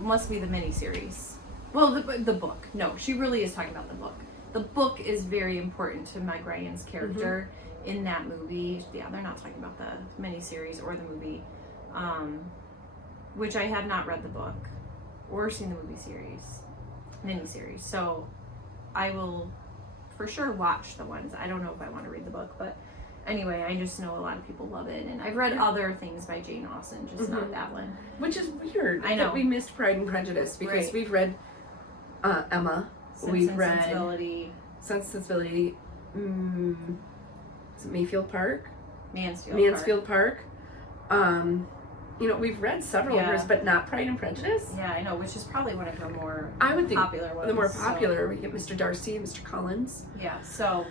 must be the miniseries. Well, the book. No, she really is talking about the book. The book is very important to Meg Ryan's character in that movie. Yeah, they're not talking about the miniseries or the movie, which I have not read the book or seen the miniseries. So I will for sure watch the ones. I don't know if I want to read the book, but anyway, I just know a lot of people love it, and I've read other things by Jane Austen, just not that one. Which is weird. I know that we missed Pride and Prejudice because we've read Emma. We've read Sensibility. Is it Mayfield Park? Mansfield Park. You know, we've read several of hers, but not Pride and Prejudice. Yeah, I know, which is probably one of her more popular ones. The more popular, we get Mr. Darcy and Mr. Collins. Yeah, so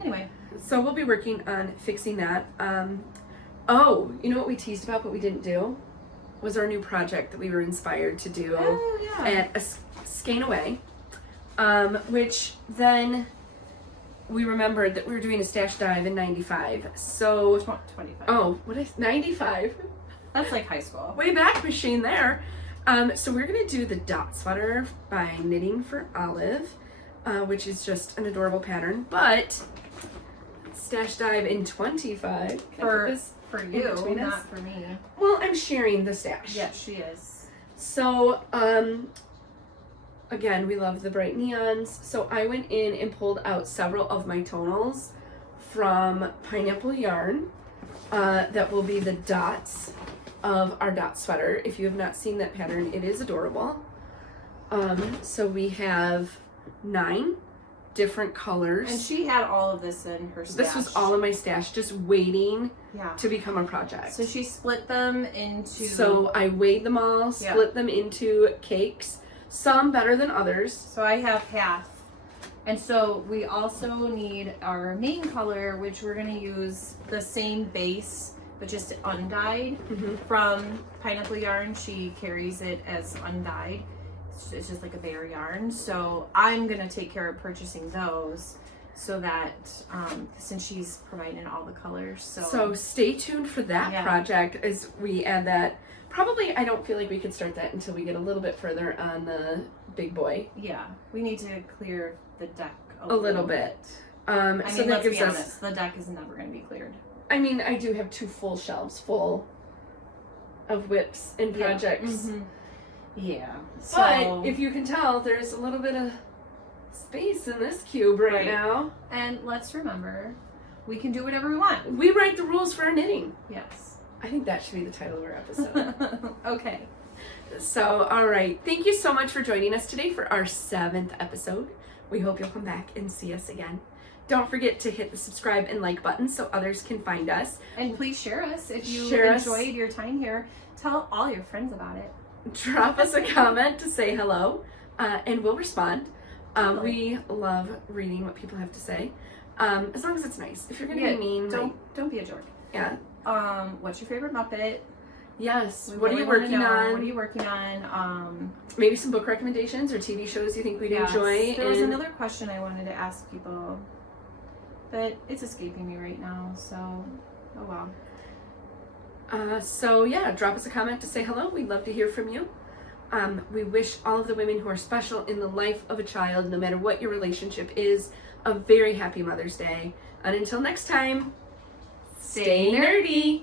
anyway. So we'll be working on fixing that. Oh, you know what we teased about but we didn't do? Was our new project that we were inspired to do at Skein Away. Which then we remembered that we were doing a stash dive in 95. So, 25. oh, 95? That's like high school. Way back machine there. So we're going to do the dot sweater by Knitting for Olive, which is just an adorable pattern. But stash dive in 25. For you, between us? not for me. Well, I'm sharing the stash. Yes, she is. So, again, we love the bright neons. So I went in and pulled out several of my tonals from Pineapple Yarn that will be the dots of our dot sweater. If you have not seen that pattern, it is adorable. So we have 9 different colors. And she had all of this in her stash. This was all in my stash, just waiting Yeah. to become a project. So she split them into... So I weighed them all, split them into cakes, some better than others. So I have half. And so we also need our main color, which we're going to use the same base, but just undyed. From Pineapple Yarn. She carries it as undyed. It's just like a bare yarn. So I'm going to take care of purchasing those so that, since she's providing all the colors. So stay tuned for that project as we add that. Probably, I don't feel like we could start that until we get a little bit further on the big boy. Yeah, we need to clear the deck a little bit. I mean, so that let's gives be us, honest, the deck is never going to be cleared. I mean, I do have 2 full shelves full of whips and projects. Yeah. But if you can tell, there's a little bit of space in this cube right now. And let's remember, we can do whatever we want. We write the rules for our knitting. Yes. I think that should be the title of our episode. Okay. So, all right. Thank you so much for joining us today for our 7th episode. We hope you'll come back and see us again. Don't forget to hit the subscribe and like button so others can find us. And please share us if you Share us. enjoyed your time here. Tell all your friends about it. Drop us a comment to say hello, and we'll respond. We love reading what people have to say, as long as it's nice. If you're gonna be mean, don't be a jerk. Yeah. What's your favorite Muppet? Yes. We What really are you wanna working know. on? What are you working on? Maybe some book recommendations or TV shows you think we'd enjoy. There was another question I wanted to ask people, but it's escaping me right now. So, oh well. So yeah, drop us a comment to say hello. We'd love to hear from you. We wish all of the women who are special in the life of a child, no matter what your relationship is, a very happy Mother's Day. And until next time, stay nerdy.